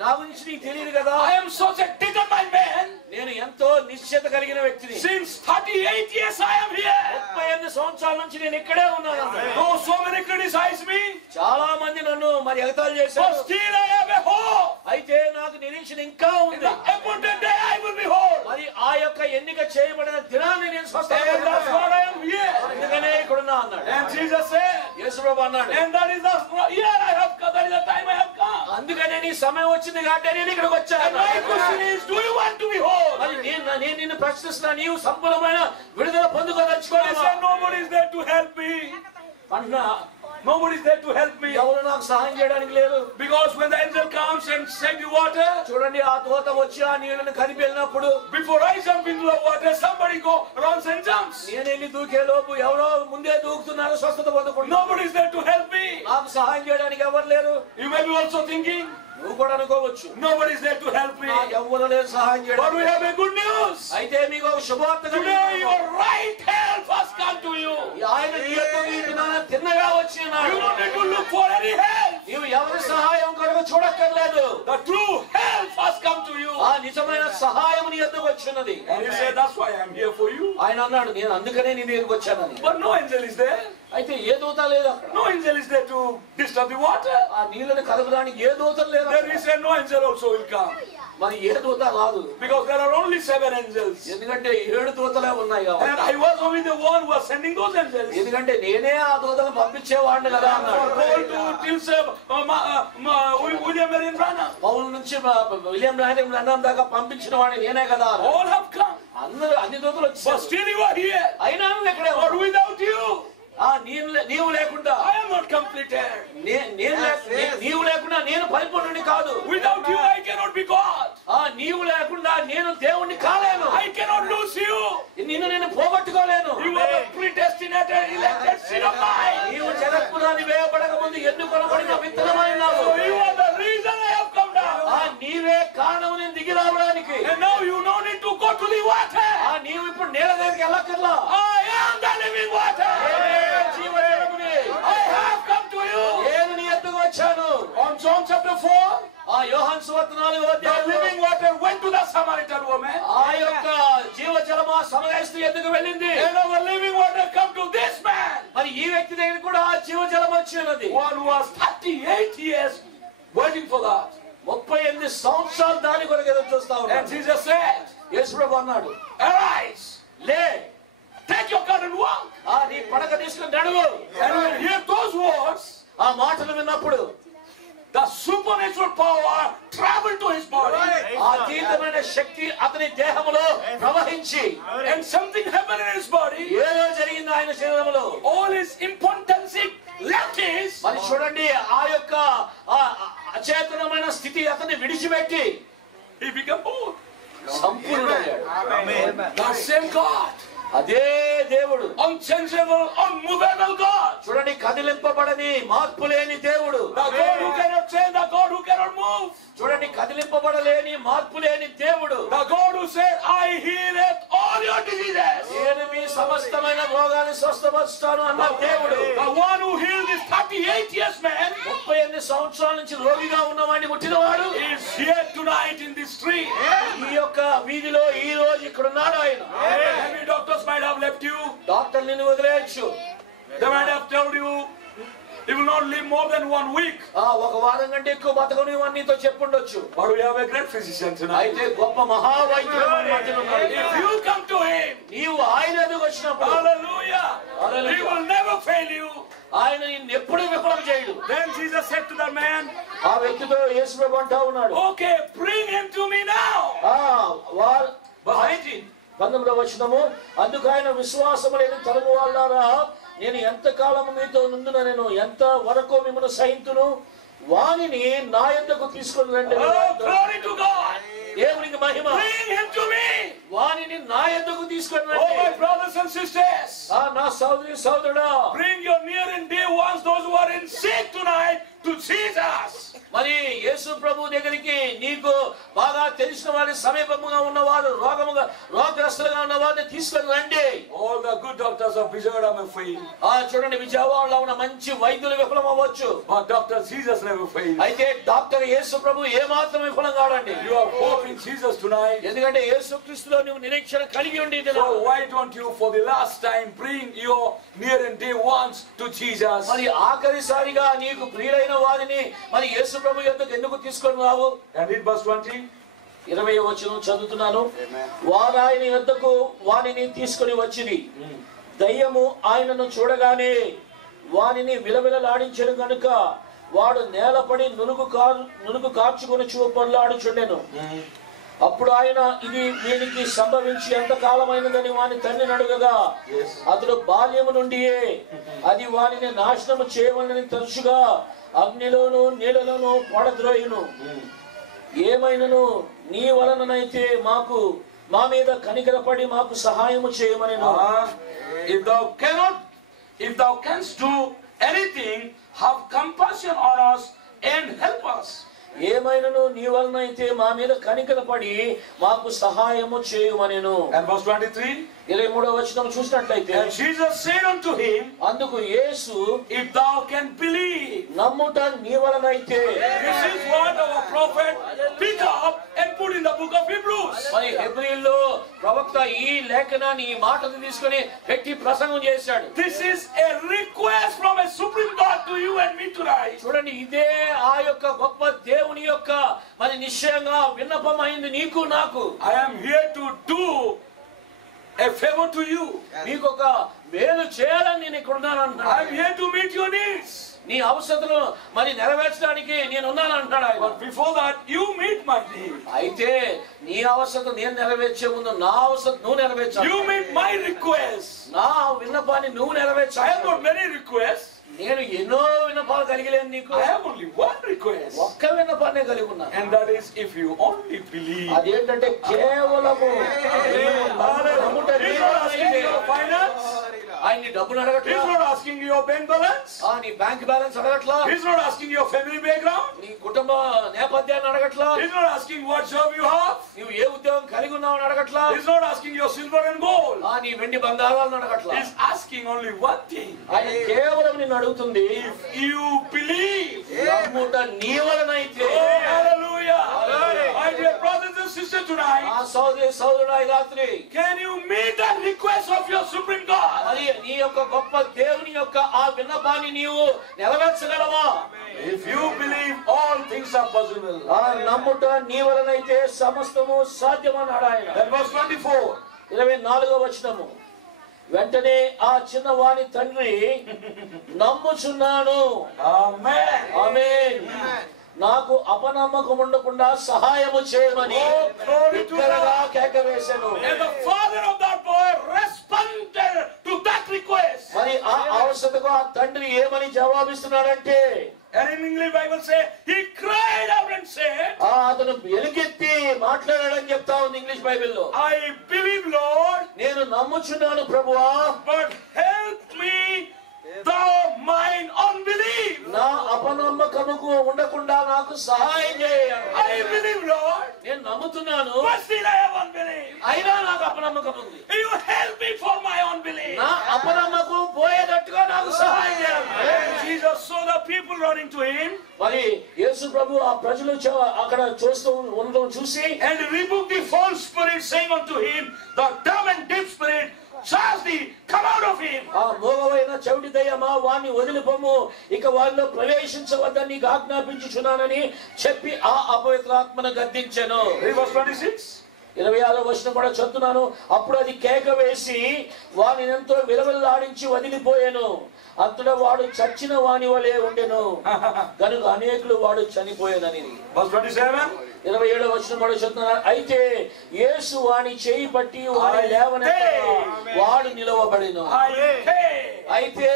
నా గురించి నీకు తెలియదు కదా, I am such a determined man. నేను ఎంతో నిశ్చయత కలిగిన వ్యక్తిని. Since 38 years I am here. 38 సంవత్సరాల నుంచి నేను ఇక్కడే ఉన్నాను అన్నాడు. Though so many criticize me, చాలా మంది నన్ను మరి ఎగతాళి but చేశారు, still I have a hope. అయితే నాకు నిరీక్షణ ఇంకా In ఉంది. the appointed day I will be whole. మరి ఆ యొక్క ఎన్నిక చేయబడిన దినాన్ని నేను And స్వస్థత that's what I am here. అందుకనే ఇక్కడ ఉన్నా అన్నాడు. And Jesus said, యేసు ప్రభు అన్నాడు, and that is the year I have come, that is the time I have come. అందుకనే నీ సమయం వచ్చింది కాబట్టి నేను ఇక్కడికి And వచ్చాను. my question is, do you want to be whole? మరి నేను నిన్ను ప్రశ్నిస్తున్నా, నీవు సంపూర్ణమైన విడుదల I పొందుకోదలుచుకోలేవా? said, nobody is there to help me. అంటున్నా, Nobody is there to help me. ఎవరు నాకు సహాయం చేయడానికి లేదు. Because when the angel comes and shake the water, చూడండి, ఆ దూత వచ్చి ఆ నీళ్ళని కదిపి వెళ్ళినప్పుడు, before I jump into the water, somebody runs and jumps. నేను వెళ్ళి దూకే లోపు ఎవరో ముందే దూకుతున్నారు, స్వస్థత పొందుకుంటున్నారు. Nobody is there to help me. నాకు సహాయం చేయడానికి ఎవరు లేరు. You may be also thinking, నువ్వు కూడా అనుకోవచ్చు, nobody is there to help me. నాకు ఎవరు లేరు సహాయం But we చేయడానికి. have a good news. అయితే మీకు ఒక శుభవార్త Today కలుగుతుంది. your right help has come to you. ఆయన నీ యొద్దకు ఈ దినాన తిన్నగా వచ్చి ఉన్నాడు. You don't need to look for any help. నీవు ఎవరి సహాయం కొరకు చూడక్కర్లేదు. The true help has come to you. ఆ నిజమైన సహాయం నీ యొద్దకు వచ్చినది. And he said, that's why I am here for you. ఆయన అన్నాడు, నేను అందుకనే నీ దగ్గరికి వచ్చానని. But no angel is there. అయితే ఏ దూత లేదు అక్కడ. No angel is there to disturb the water. ఆ నీళ్ళని కదపడానికి ఏ దూతలు లేదు Then అక్కడ. he said, no angel also will come. మరి ఏ దూత రాదు. Because there are only 7 angels. ఎందుకంటే 7 దూతలే ఉన్నాయి కాబట్టి. And I was only the one who was sending those angels. ఎందుకంటే నేనే ఆ దూతలను పంపించేవాడిని కదా అన్నాడు. Paul to Tilsa, William Marion Branham. పౌలు నుంచి విలియం రాయడం రన్నం దాకా పంపించిన వాడిని నేనే కదా అన్నాడు. All have come. అందరూ అన్ని దూతలు But వచ్చారు. still you are here. అయినా నువ్వు ఎక్కడే Or ఉన్నావు. without you, నీవు లేకుండా I am not completed. నీవు లేకుండా నేను పరిపూర్ణుని కాదు. Without you, I cannot be God. నీవు లేకుండా నేను దేవుణ్ణి కాలేను. I cannot lose you. నిన్ను నేను పోగొట్టుకోలేను. You are the predestinated, elected seed of mine. నీవు జగత్పునాది వేయబడక ముందు ఎన్నుకొనబడిన విత్తనమైనావు. So you are the reason I have come down. నీవే కారణం నేను దిగి రావడానికి. And now you no need to go to the water. నీవు ఇప్పుడు నీళ్ళ దగ్గరికి వెళ్ళక్కర్లా. I am the living water. జీవజలముని I have come to you. నేను నీ ఎద్దుకు వచ్చాను. On John chapter 4, ఆ యోహాను సువార్త 4వ The అధ్యాయంలో living water went to the Samaritan woman. ఆ యొక్క జీవజలము ఆ సమరయస్తు ఎందుకు వెళ్ళింది? And now the living water come to this man. మరి ఈ వ్యక్తి దగ్గర కూడా ఆ జీవజలం వచ్చి ఉన్నది. One who was 38 years waiting for that. 38 సంవత్సరాలు దాని కొరకు ఎదురు చూస్తా And ఉన్నాడు. Jesus said, యేసు ప్రభు అన్నాడు, arise, లే, take your cot and walk. ఆ నీ పడక తీసుకుని నడువు. And when you hear those words, ఆ మాటలు విన్నప్పుడు the supernatural power traveled to his body. ఆ అతీతమైన శక్తి అతని దేహములో ప్రవహించి And something happened in his body. ఏదో జరిగింది ఆయన శరీరములో. All his impotency left his. మరి చూడండి, ఆ యొక్క ఆ అచేతనమైన స్థితి అతన్ని విడిచిపెట్టి He became whole. సంపూర్ణుడయ్యాడు. The same God. అదే దేవుడు, Unchangeable, unmovable God. చూడండి, కదిలింపబడని మార్పు లేని దేవుడు, The God who cannot change, the God who cannot move. చూడండి, కదిలింపబడలేని మార్పు లేని దేవుడు, The God who said, I healeth all your diseases. నేను మీ సమస్తమైన రోగాన్ని స్వస్థపరుస్తాను అన్న దేవుడు, The one who healed this 38 years man 38 సంవత్సరాల నుంచి రోగిగా ఉన్నవాడిని ముట్టినవాడు is here tonight in this street. ఈ యొక్క వీధిలో ఈ రోజు ఇక్కడ ఉన్నాడు ఆయన. Many doctors might have left you. Doctor నిన్ను వదిలేయచ్చు, They might have told you, you will not live more than 1 week. ఒక వారం కంటే ఎక్కువ బతకని నీతో చెప్పుండొచ్చు. But we have a great physician tonight. అయితే గొప్ప మహావైద్యుడు మన మధ్యన ఉన్నాడు. If you come to him, నీవు ఆయన ఎదుగు వచ్చినప్పుడు hallelujah, he will never fail you. ఆయన నిన్ను ఎప్పుడు విఫలం చేయడు. Then Jesus said to the man, ఆ వ్యక్తితో యేసు ప్రభు అంటా ఉన్నాడు, okay, bring him to me now. వారు Behind him. 19వ వచనము, అందుకు ఆయన విశ్వాసము లేని తరము వాళ్ళారా, నేను ఎంత కాలము మీతో నుండున, నేను ఎంత వరకు మిమ్మల్ని సహింతును, వానిని నా యొద్దకు తీసుకొని రండి. Oh, glory to God. దేవునికి మహిమ. Bring him to me. వానిని నా యొద్దకు తీసుకొని Oh, my రండి. brothers and sisters. నా సోదరి సోదరుడా, Bring your near and dear ones, those who are in sick tonight, to Jesus. మరి యేసు ప్రభు దగ్గరికి నీకు బాగా తెలిసిన వారి సమీపముగా ఉన్నవారు, రోగగ్రస్తులుగా ఉన్న వారిని తీసుకొని రండి. All the good doctors of Vijayawada may fail, చూడండి, విజయవాడలో ఉన్న మంచి వైద్యులు విఫలం అవ్వచ్చు, but Dr. Jesus never fails. అయితే డాక్టర్ యేసు ప్రభు ఏ మాత్రం విఫలం కాడండి. You have hope in Jesus tonight. ఎందుకంటే యేసు క్రీస్తులో నువ్వు నిరీక్షణ కలిగి ఉండి, So why don't you for the last time bring your near and dear ones to Jesus? మరి ఆఖరిసారిగా నీకు ప్రియులైన వారిని మరి యేసు ప్రభు యొద్దకు ఎందుకు తీసుకొని రావు? And read verse 20. 20వ వచనం చదువుతున్నాను. వారు ఆయన యొద్దకు వానిని తీసుకొని వచ్చిరి. దయ్యము ఆయనను చూడగానే వానిని విలవిలలాడించెను గనుక వాడు నేలపడి నునుగు కార్చుకొని చూపొల్లాడుచుండెను. అప్పుడు ఆయన, ఇది వీనికి సంభవించి ఎంత కాలమైనదని వాని తండ్రిని అడుగగా, అతడు బాల్యము నుండియే అది వానిని నాశనము చేయవలని తరచుగా అగ్నిలోను నీళ్ళలోను పడద్రోయును. ఏమైనను నీ వలననైతే మా మీద కనికరపడి మాకు సహాయము చేయమని. If thou canst do anything, have compassion on us and help us. ఏమైనను నీ వలనైతే మా మీద కనికరపడి మాకు సహాయము చేయమనెను. And verse 23. 23వ వచనం చూసినట్లయితే, And Jesus said unto him, అందుకు యేసు, if thou can believe. నమ్ముట నీ వలనైతే. This is what our prophet pick up and put in the book of Hebrews. మరి హెబ్రీయుల్లో ప్రవక్త ఈ లేఖనాన్ని, ఈ మాటను తీసుకొని పెట్టి ప్రసంగం చేశాడు. This is a request from a supreme God to you and me tonight. చూడండి, ఇదే ఆ యొక్క గొప్ప దేవుని యొక్క మరి నిశ్చయంగా విన్నపం అయింది నీకు నాకు. I am here to do a favor to you. నీకు ఒక మేలు చేయాలని నేను ఇక్కడ ఉన్నాను అంటున్నాడు. I am here to meet your needs. నీ అవసరతను మరి నెరవేర్చడానికి నేను ఉన్నాను అంటాడు ఆయన. But before that, you meet my need. అయితే నీ అవసరత నేను నెరవేర్చే ముందు నా అవసరం నువ్వు నెరవేర్చాలి. You meet my request. నా విన్నపాన్ని నువ్వు నెరవేర్చాలి. I have got many requests. నేను ఎన్నో విన్నపాలు కలిగిలేను నీకు. I have only one request. ఒక్క విన్నపాన్నే కలిగి ఉన్నా. And that is, if you only believe. అదేంటంటే కేవలము నమ్ముట నీ He's not asking వలనైతే. your finance. ఆయన నీ డబ్బులు అడగట్లా, He's not asking your bank balance. నీ బ్యాంక్ బ్యాలెన్స్ అడగట్లా, He's not asking your family background. నీ కుటుంబ నేపథ్యాన్ని అడగట్లా, He's not asking what job you have. నువ్వు ఏ ఉద్యోగం కలిగి ఉన్నావు అడగట్లా, He's not asking your silver and gold. నీ వెండి బంగారాలను అడగట్లా. He's asking only one thing. ఆయన కేవలం నిన్ను అడుగుతుంది, If you believe. నమ్ముట నీ వలనైతే. Oh, hallelujah. tonight, ఆ సోదరుడా ఈ రాత్రి can you meet the request of your supreme God? మరి నీ యొక్క గొప్ప దేవుని యొక్క ఆ విన్నపాన్ని నీవు నెరవేర్చగలవా? If you believe, all things are possible. ఆ నమ్ముట నీ వలనైతే సమస్తము సాధ్యమన్నాడు ఆయన. Then verse 24. 24వ వచనము, వెంటనే ఆ చిన్నవాని తండ్రి నమ్ముచున్నాను, Amen. ఆమేన్, నాకు అపనమ్మకం ఉండకుండా సహాయము చేయమని బిగ్గరగా కేక వేశాను. And the father of that boy responded to that request. మరి ఆ అవసరతకు ఆ తండ్రి ఏమని జవాబిస్తున్నాడంటే, And in English Bible say, he cried out and said, అతను ఎలుగెత్తి మాట్లాడాడని చెప్తా ఉంది ఇంగ్లీష్ బైబిల్లో. I believe, Lord, నేను నమ్ముచున్నాను ప్రభువా, but help me thou mine unbelief. నా అపనమ్మకముకు ఉండకుండా నాకు సహాయం చేయాలి. I believe, Lord, నేను నమ్ముతున్నాను, but still I have unbelief. అయినా నాకు అపనమ్మకం ఉంది. You help me for my unbelief. నా అపనమ్మకం పోయేటట్టుగా నాకు సహాయం చేయాలి. And Jesus saw the people running to him మరి యేసు ప్రభు ఆ ప్రజలు అక్కడ చూస్తూ ఉండడం చూసి, and rebuked the false spirit, saying unto him, the dumb and deaf spirit, charge thee, come out of him. ఆ మోగవైన చెవిటి దయ్యమా వాణ్ణి వదిలిపోము, ఇక వారిలో ప్రవేశించవద్దని నీకు ఆజ్ఞాపించుచున్నానని చెప్పి ఆ అపవిత్రాత్మను గద్దించెను. Verse 26. 26వ వచనం కూడా చదువుతున్నాను. అప్పుడు అది కేక వేసి వాని ఎంతో విలవిల్లాడించి వదిలిపోయాను. అంతటా వాడు చచ్చిన వాని వలె ఉండెను, కనుక అనేకులు వాడు చనిపోయానని. Verse 27. 27వ వచనం కూడా చదువుతున్నాను. అయితే యేసు వాని చేయి పట్టి వాని లేవనెత్తగా వాడు నిలవబడెను. అయితే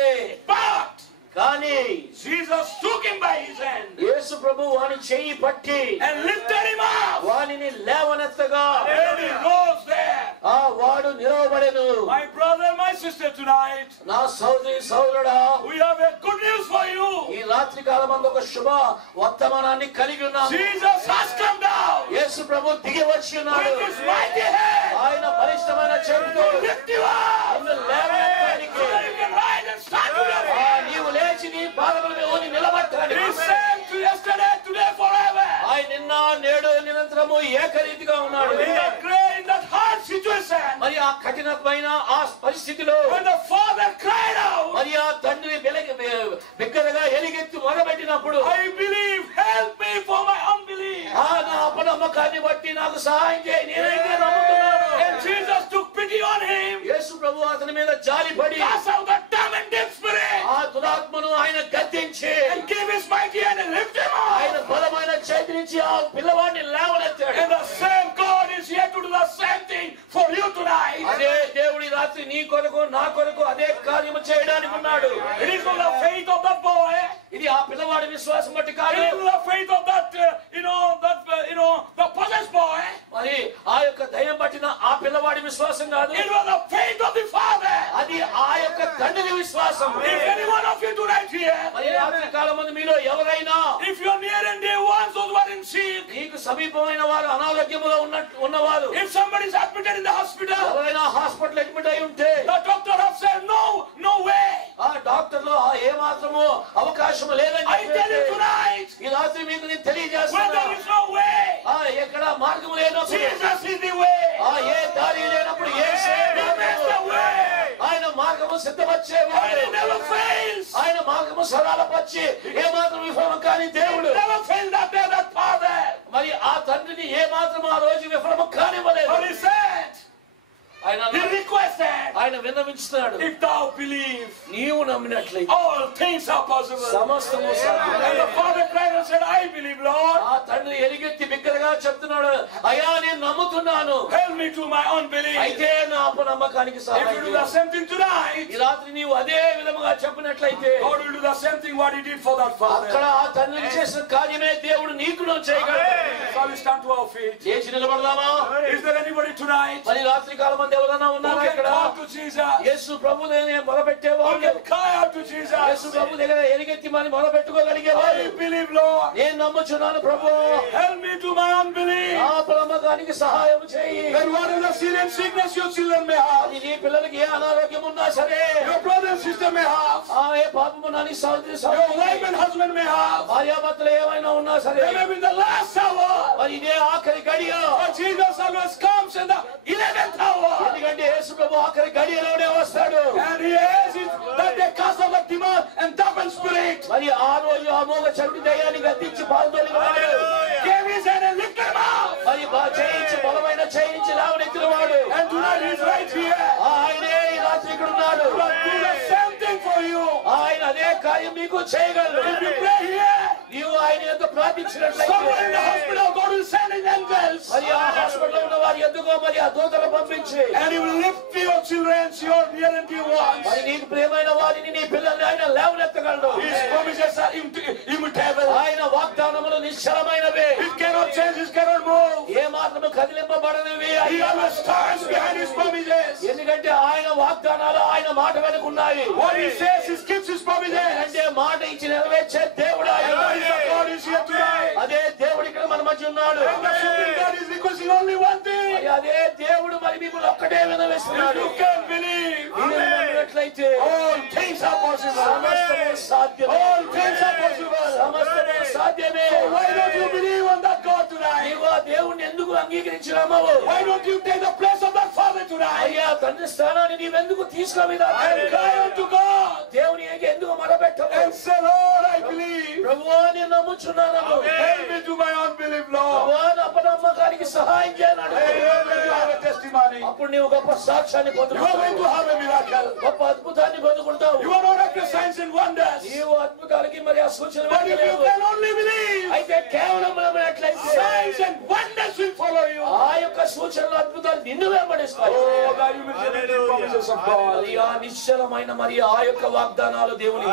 But కానీ Jesus took him by his hand యేసు ప్రభు వాని చేయి పట్టి and lifted him up. వానిని లేవనెత్తగా And he rose there. వాడు నిలవబడెను. My brother, my sister, tonight నా సోదరుడా, we have a good news for you. ఈ రాత్రి కాలమందు ఒక శుభ వర్తమానాన్ని కలిగి ఉన్నాము. Jesus has come down యేసు ప్రభు దిగి వచ్చి ఉన్నాడు. with his mighty hand ఆయన బలిష్టమైన చేతితో to lift you up నిన్ను లేవనెత్తడానికి, so that you can rise and stand to your feet. నీవు లేచి నీ పాదముల మీద ఊని నిలబడటానికి. He same to yesterday, today, forever. ఆయన నిన్న నేడు నిరంతరము ఏకరీతిగా ఉన్నాడు. In that great, in that hard situation, మరి ఆ కఠినమైన ఆ పరిస్థితిలో when the father cried out, మరి ఆ తండ్రి బిగ్గరగా ఎలుగెత్తి మొదలుపెట్టినప్పుడు, I believe, help me for my unbelief. నా అపనమ్మకాన్ని బట్టి నాకు సహాయం చేయి, నేనైతే నమ్ముతున్నాను. And Jesus took pity on him, యేసు ప్రభు అతని మీద జాలిపడి cast out the dumb and deaf spirit, ఆ దురాత్మను ఆయన గద్దించి and gave his mighty hand and lift him ఆయన up. బలమైన చేతి నుంచి ఆ పిల్లవాడిని లేవనెత్తాడు. And the same God is here to do the same thing for you tonight. అదే దేవుడి రాత్రి నీ కొరకు నా కొరకు అదే కార్యము చేయడానికి ఉన్నాడు. It is not the faith of that boy. ఇది ఆ పిల్లవాడి విశ్వాసం బట్టి It కాదు, is the faith of that, the possessed boy. మరి ఆ యొక్క దయ్యం పట్టిన ఆ పిల్లవాడి విశ్వాసం కాదు, It was the faith of the father. అది ఆ యొక్క తండ్రి విశ్వాసం. If any one of you tonight here, మరి రాత్రి కాలం మంది మీలో ఎవరైనా if you are near and dear ones, those who are in sick, నీకు సమీపమైన వారు అనారోగ్యములో ఉన్నవారు, if somebody is admitted in the hospital, ఎవరైనా హాస్పిటల్ అడ్మిట్ అయి ఉంటే the doctor has said, no way. ఆ డాక్టర్లు ఏ మాత్రము అవకాశం లేదని I tell you చెప్పి tonight, ఈ రాత్రి మీకు నేను when తెలియజేస్తున్నా, there is no way, ఎక్కడ మార్గం లేనప్పుడు, Jesus is the way. ఏ దారి లేనప్పుడు యేసే He makes the way. ఆయన మార్గము సిద్ధపరిచేవాడు. And he never fails. ఆయన మార్గము సరళపరిచి ఏ మాత్రం విఫలం కాని He దేవుడు. never failed that day, that father. మరి ఆ తండ్రిని ఏ మాత్రం ఆ రోజు విఫలము కానివ్వలేదు. But he said, ఆయన he requested, ఆయన విన్నవించుతున్నాడు, if thou believe, నీవు నమ్మినట్లయితే all things are possible. సమస్తము సాధ్యమే. And the father cried and said, I believe, Lord. ఆ తండ్రి ఎలుగెత్తి బిగ్గరగా చెప్తున్నాడు, అయ్యా నేను నమ్ముతున్నాను, Help me to my unbelief. అయితే నా అపనమ్మకానికి If సహాయం you do the చేయి. same thing tonight, ఈ రాత్రి నీవు అదే విధముగా చెప్పినట్లయితే God will do the same thing what he did for that అక్కడ father. ఆ తండ్రికి చేసిన కార్యమే దేవుడు నీకు చేయగలడు. Shall we stand to our feet? లేచి నిలబడదామా? Is there anybody tonight మరి రాత్రి కాలం మంది ఎవరైనా who ఉన్నారా can ఇక్కడ? call to Jesus? Yesu ప్రభువునే Who మొదలుపెట్టేవాళ్ళు, can cry out to Yesu Jesus? ప్రభు దగ్గర ఎలుగెత్తి మరి మొదలుపెట్టుకోగలిగేవారు. I believe, Lord. నేను నమ్ముచున్నాను ప్రభు, Help me to my unbelief. నా అపనమ్మకానికి సహాయం చేయి. That whatever sin and sickness your children may have, అది నీ పిల్లలకి ఏ అనారోగ్యం ఉన్నా సరే, your brother and sister may have, ఏ పాపము నాని సహోదరి your wife and husband may have, భార్యాభర్తలు ఏమైనా ఉన్నా సరే, they may be in the last hour, మరి మరి ఇదే ఆఖరి గడియ. For Jesus always comes in the 11th hour. ఎందుకంటే యేసు ప్రభు ఆఖరి గడియలోనే వస్తాడు. And he is that they cast out the demon and devil spirit. మరి ఆ రోజు ఆ మోగ చెవిటి దయ్యాన్ని గద్దించి పాల్గొనేవాడు. Gave his hand and lifted him up. మరి చేయించి బలమైన చేయించి లేవనెత్తినవాడు. And tonight he is right here. ఆయనే ఈ రాత్రి ఇక్కడ ఉన్నాడు. But do the same thing for you. ఆయన అదే కార్యం మీకు చేయగలడు. If you pray here, నీవు ఆయన యొక్క ప్రార్థించినట్లయితే someone in the hospital God will send his angels. మరి ఆ హాస్పిటల్లో ఉన్న వారి ఎందుకో మరి ఆ దూతలు పంపించి And he will lift your children, your near and dear ones. మరి నీకు ప్రియమైన వారిని నీ పిల్లల్ని ఆయన లేవనెత్తగలడు. His promises are immutable. ఆయన వాగ్దానములు నిశ్చలమైనవి. It cannot change, it cannot move. ఏ మాత్రము కదిలింపబడనివి. He always stands behind his promises. ఎందుకంటే ఆయన వాగ్దానాలు ఆయన మాట వెనుక ఉన్నాయి. What he says, he keeps his promises. అంటే మాట ఇచ్చి నెరవేర్చే దేవుడు ఆయన. God is here tonight. అదే దేవుడు ఇక్కడ మన మధ్య ఉన్నాడు. And the supreme God is requesting only one thing. మరి అదే దేవుడు మరి మిమ్మల్ని ఒక్కటే వినవేస్తున్నాడు. You can believe. మీరు నమ్మినట్లయితే All things are possible. సమస్తము సాధ్యమే. All things are possible. సమస్తము సాధ్యమే. So why don't you believe on that God tonight? నీవు ఆ దేవుణ్ణి ఎందుకు అంగీకరించినామవు? Why don't you take the place of that Father tonight? అయ్యా తండ్రి స్థానాన్ని నీవెందుకు తీసుకోవిదా? And cry unto God. దేవుని ఎందుకు మొరపెట్టవు? And say, Lord, I believe. ప్రభువా నేను నమ్ముచున్నాను. Help me to my unbelief, Lord. ప్రభువా నా అపనమ్మకానికి సహాయం చేయనాడు. And you are going to have a testimony. అప్పుడు నీవు గొప్ప సాక్ష్యాన్ని You are going పొందుకుంటావు. to have a miracle. గొప్ప అద్భుతాన్ని పొందుకుంటావు. You are not after signs and wonders. నీవు అద్భుతాలకి మరి ఆ సూచన But if you వెతకలేవు. can only believe, అయితే కేవలం నమ్మినట్లయితే signs and wonders will follow you. ఆ యొక్క సూచనలు అద్భుతాలు నిన్ను వెంబడిస్తాయి. Oh, that you will get the promises of God. మరి ఆ నిశ్చలమైన మరి ఆ యొక్క వాగ్దానాలు దేవుని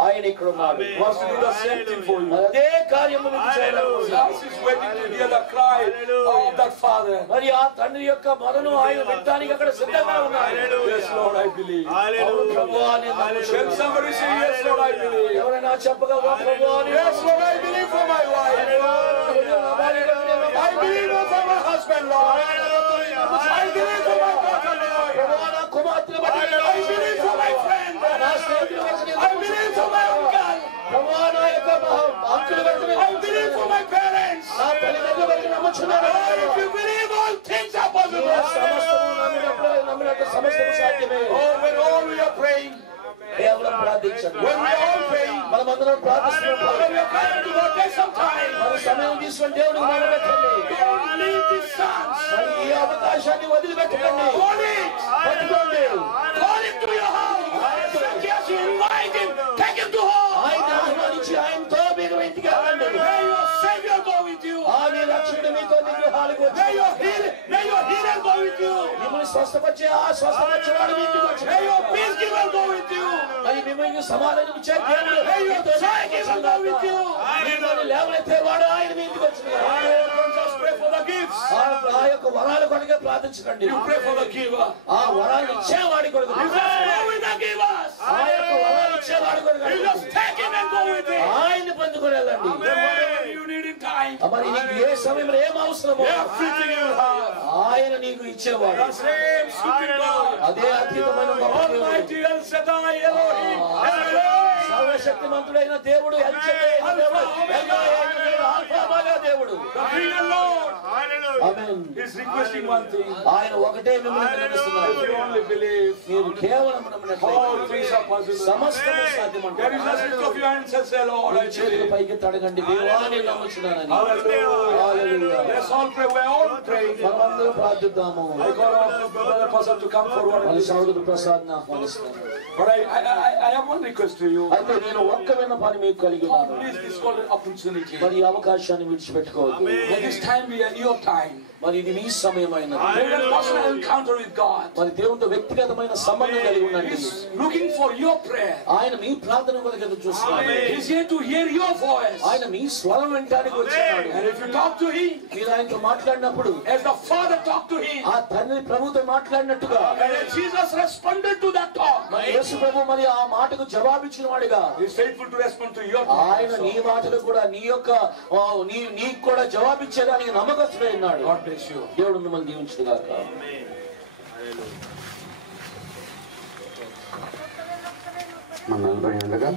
ఆయన ఇక్కడ ఉన్నాడు. Wants to do the same thing for you. అదే కార్యము మీకు చేయాలనుకుంటున్నాడు. Jesus is waiting to hear the cry of that Father. మరి ఆ తండ్రి యొక్క మొదను ఆయన వినడానికి అక్కడ సిద్ధంగా ఉన్నాడు. Yes, Lord, I believe. అవును ప్రభువా నేను Can నమ్ముచున్నాను. somebody say, yes, Lord, I believe. ఎవరైనా చెప్పగలరా ప్రభువా నేను Yes, Lord, I believe for my wife. I believe for my husband, Lord. I believe for my daughter, Lord. ప్రభువా నా కుమార్తెను బట్టి I believe for my friend. నా స్నేహితుల బట్టి నేను I believe for my uncle. ప్రభువా నా యొక్క అంకుల బట్టి నేను I believe for my parents. నా తల్లిదండ్రుల బట్టి నమ్ముచున్నాను. Lord, if you believe, all things are possible. సమస్తము నమ్మినట్టు సమస్తము సాధ్యమే. Oh, when all we are praying, కేవలం ప్రార్థించండి. when we are all praying, మనమందరం ప్రార్థిస్తున్నప్పుడు when we are praying to God, take some time. మన సమయం తీసుకొని దేవుడికి మొరపెట్టండి. Don't leave this chance. మరి ఈ అవకాశాన్ని వదిలిపెట్టకండి. Call it. పట్టుకోండి. Call him to your house. Yes, you invite him. Take him to home. ఆయన ఆహ్వానించి ఆయనతో మీరు ఇంటికి వెళ్ళండి. May your Savior go with you. ఆ మీ రక్షకుడు మీతో నిగ్రహాలకు వచ్చి May your healer go with you. మిమ్మల్ని స్వస్థపరిచే ఆ స్వస్థపరిచేవాడు మీ ఇంటికి వచ్చి May your peace giver go with you. మరి మిమ్మల్ని సమాధానం ఇచ్చే దేవుడు May your మీతో joy giver go with you. మిమ్మల్ని లేవనెత్తేవాడు ఆయన మీ ఇంటికి వచ్చిన Don't just pray for the gifts. ఆ యొక్క వరాల కొరకే ప్రార్థించకండి. You pray for the giver. ఆ వరాలు ఇచ్చేవాడి కొరకు You just go with the givers. ఆ యొక్క వరాలు ఇచ్చేవాడి కొరకు You just take him and go with him. ఆయన్ని పొందుకొని వెళ్ళండి. Then whatever you need in time, మరి నీకు ఏ సమయంలో ఏం అవసరమో everything you have. ఆయన నీకు ఇచ్చేవాడు. The same supreme God. అదే అతీతమైన గొప్ప దేవుడు. Almighty El Shaddai Elohim. సర్వశక్తిమంతుడైన దేవుడు ఎల్ షద్దై అయిన దేవుడు, ఎల్రోయ్ అయిన దేవుడు, ఆల్ఫా ఒమేగా దేవుడు. The real Lord amen. is requesting one thing. ఆయన ఒకటే మిమ్మల్ని ప్రేమిస్తున్నాడు. If you only believe, మీరు కేవలం all నమ్మినట్లయితే things are possible. సమస్తము There is సాధ్యమంటాడు. a lift of your hands and say, Lord, I చేతులు believe. పైకి తడగండి, దేవా నేను నమ్ముచున్నానని. Hallelujah. Hallelujah. Let's all pray. We're all praying. మనమందరం ప్రార్థిద్దాము. I call on Brother Pastor to come forward. మన సోదరుడు ప్రసాద్ని ఆహ్వానిస్తున్నాను. But I have one request to you. అయితే నేను ఒక్క విన్నపాన్ని మీకు కలిగి ఉన్నాను. Please, this is called an opportunity. మరి ఈ అవకాశాన్ని విడిచిపెట్టుకోవద్దు. At this time, we are your time. మరి ఇది మీ సమయమైనది. Have a personal encounter with God. మరి దేవునితో వ్యక్తిగతమైన సంబంధం కలిగి ఉండండి. He's looking for your prayer. ఆయన మీ ప్రార్థన కొరకు ఎదురు చూస్తున్నాడు. He's here to hear your voice. ఆయన మీ స్వరం వినడానికి వచ్చాడు. And if you talk to him, మీరు ఆయనతో మాట్లాడినప్పుడు as the Father talked to him, ఆ తండ్రి ప్రభుతో మాట్లాడినట్టుగా and as Jesus responded to that talk, మరి యేసు ప్రభు మరి ఆ మాటకు జవాబిచ్చిన వాడిగా he's faithful to respond to your ఆయన talk. నీ మాటలు కూడా నీ యొక్క నీకు కూడా జవాబిచ్చేదానికి నమ్మకస్తుడై ఉన్నాడు. God bless you. దేవుడు మిమ్మల్ని దీవించుగాక. మన 40 ఉండగా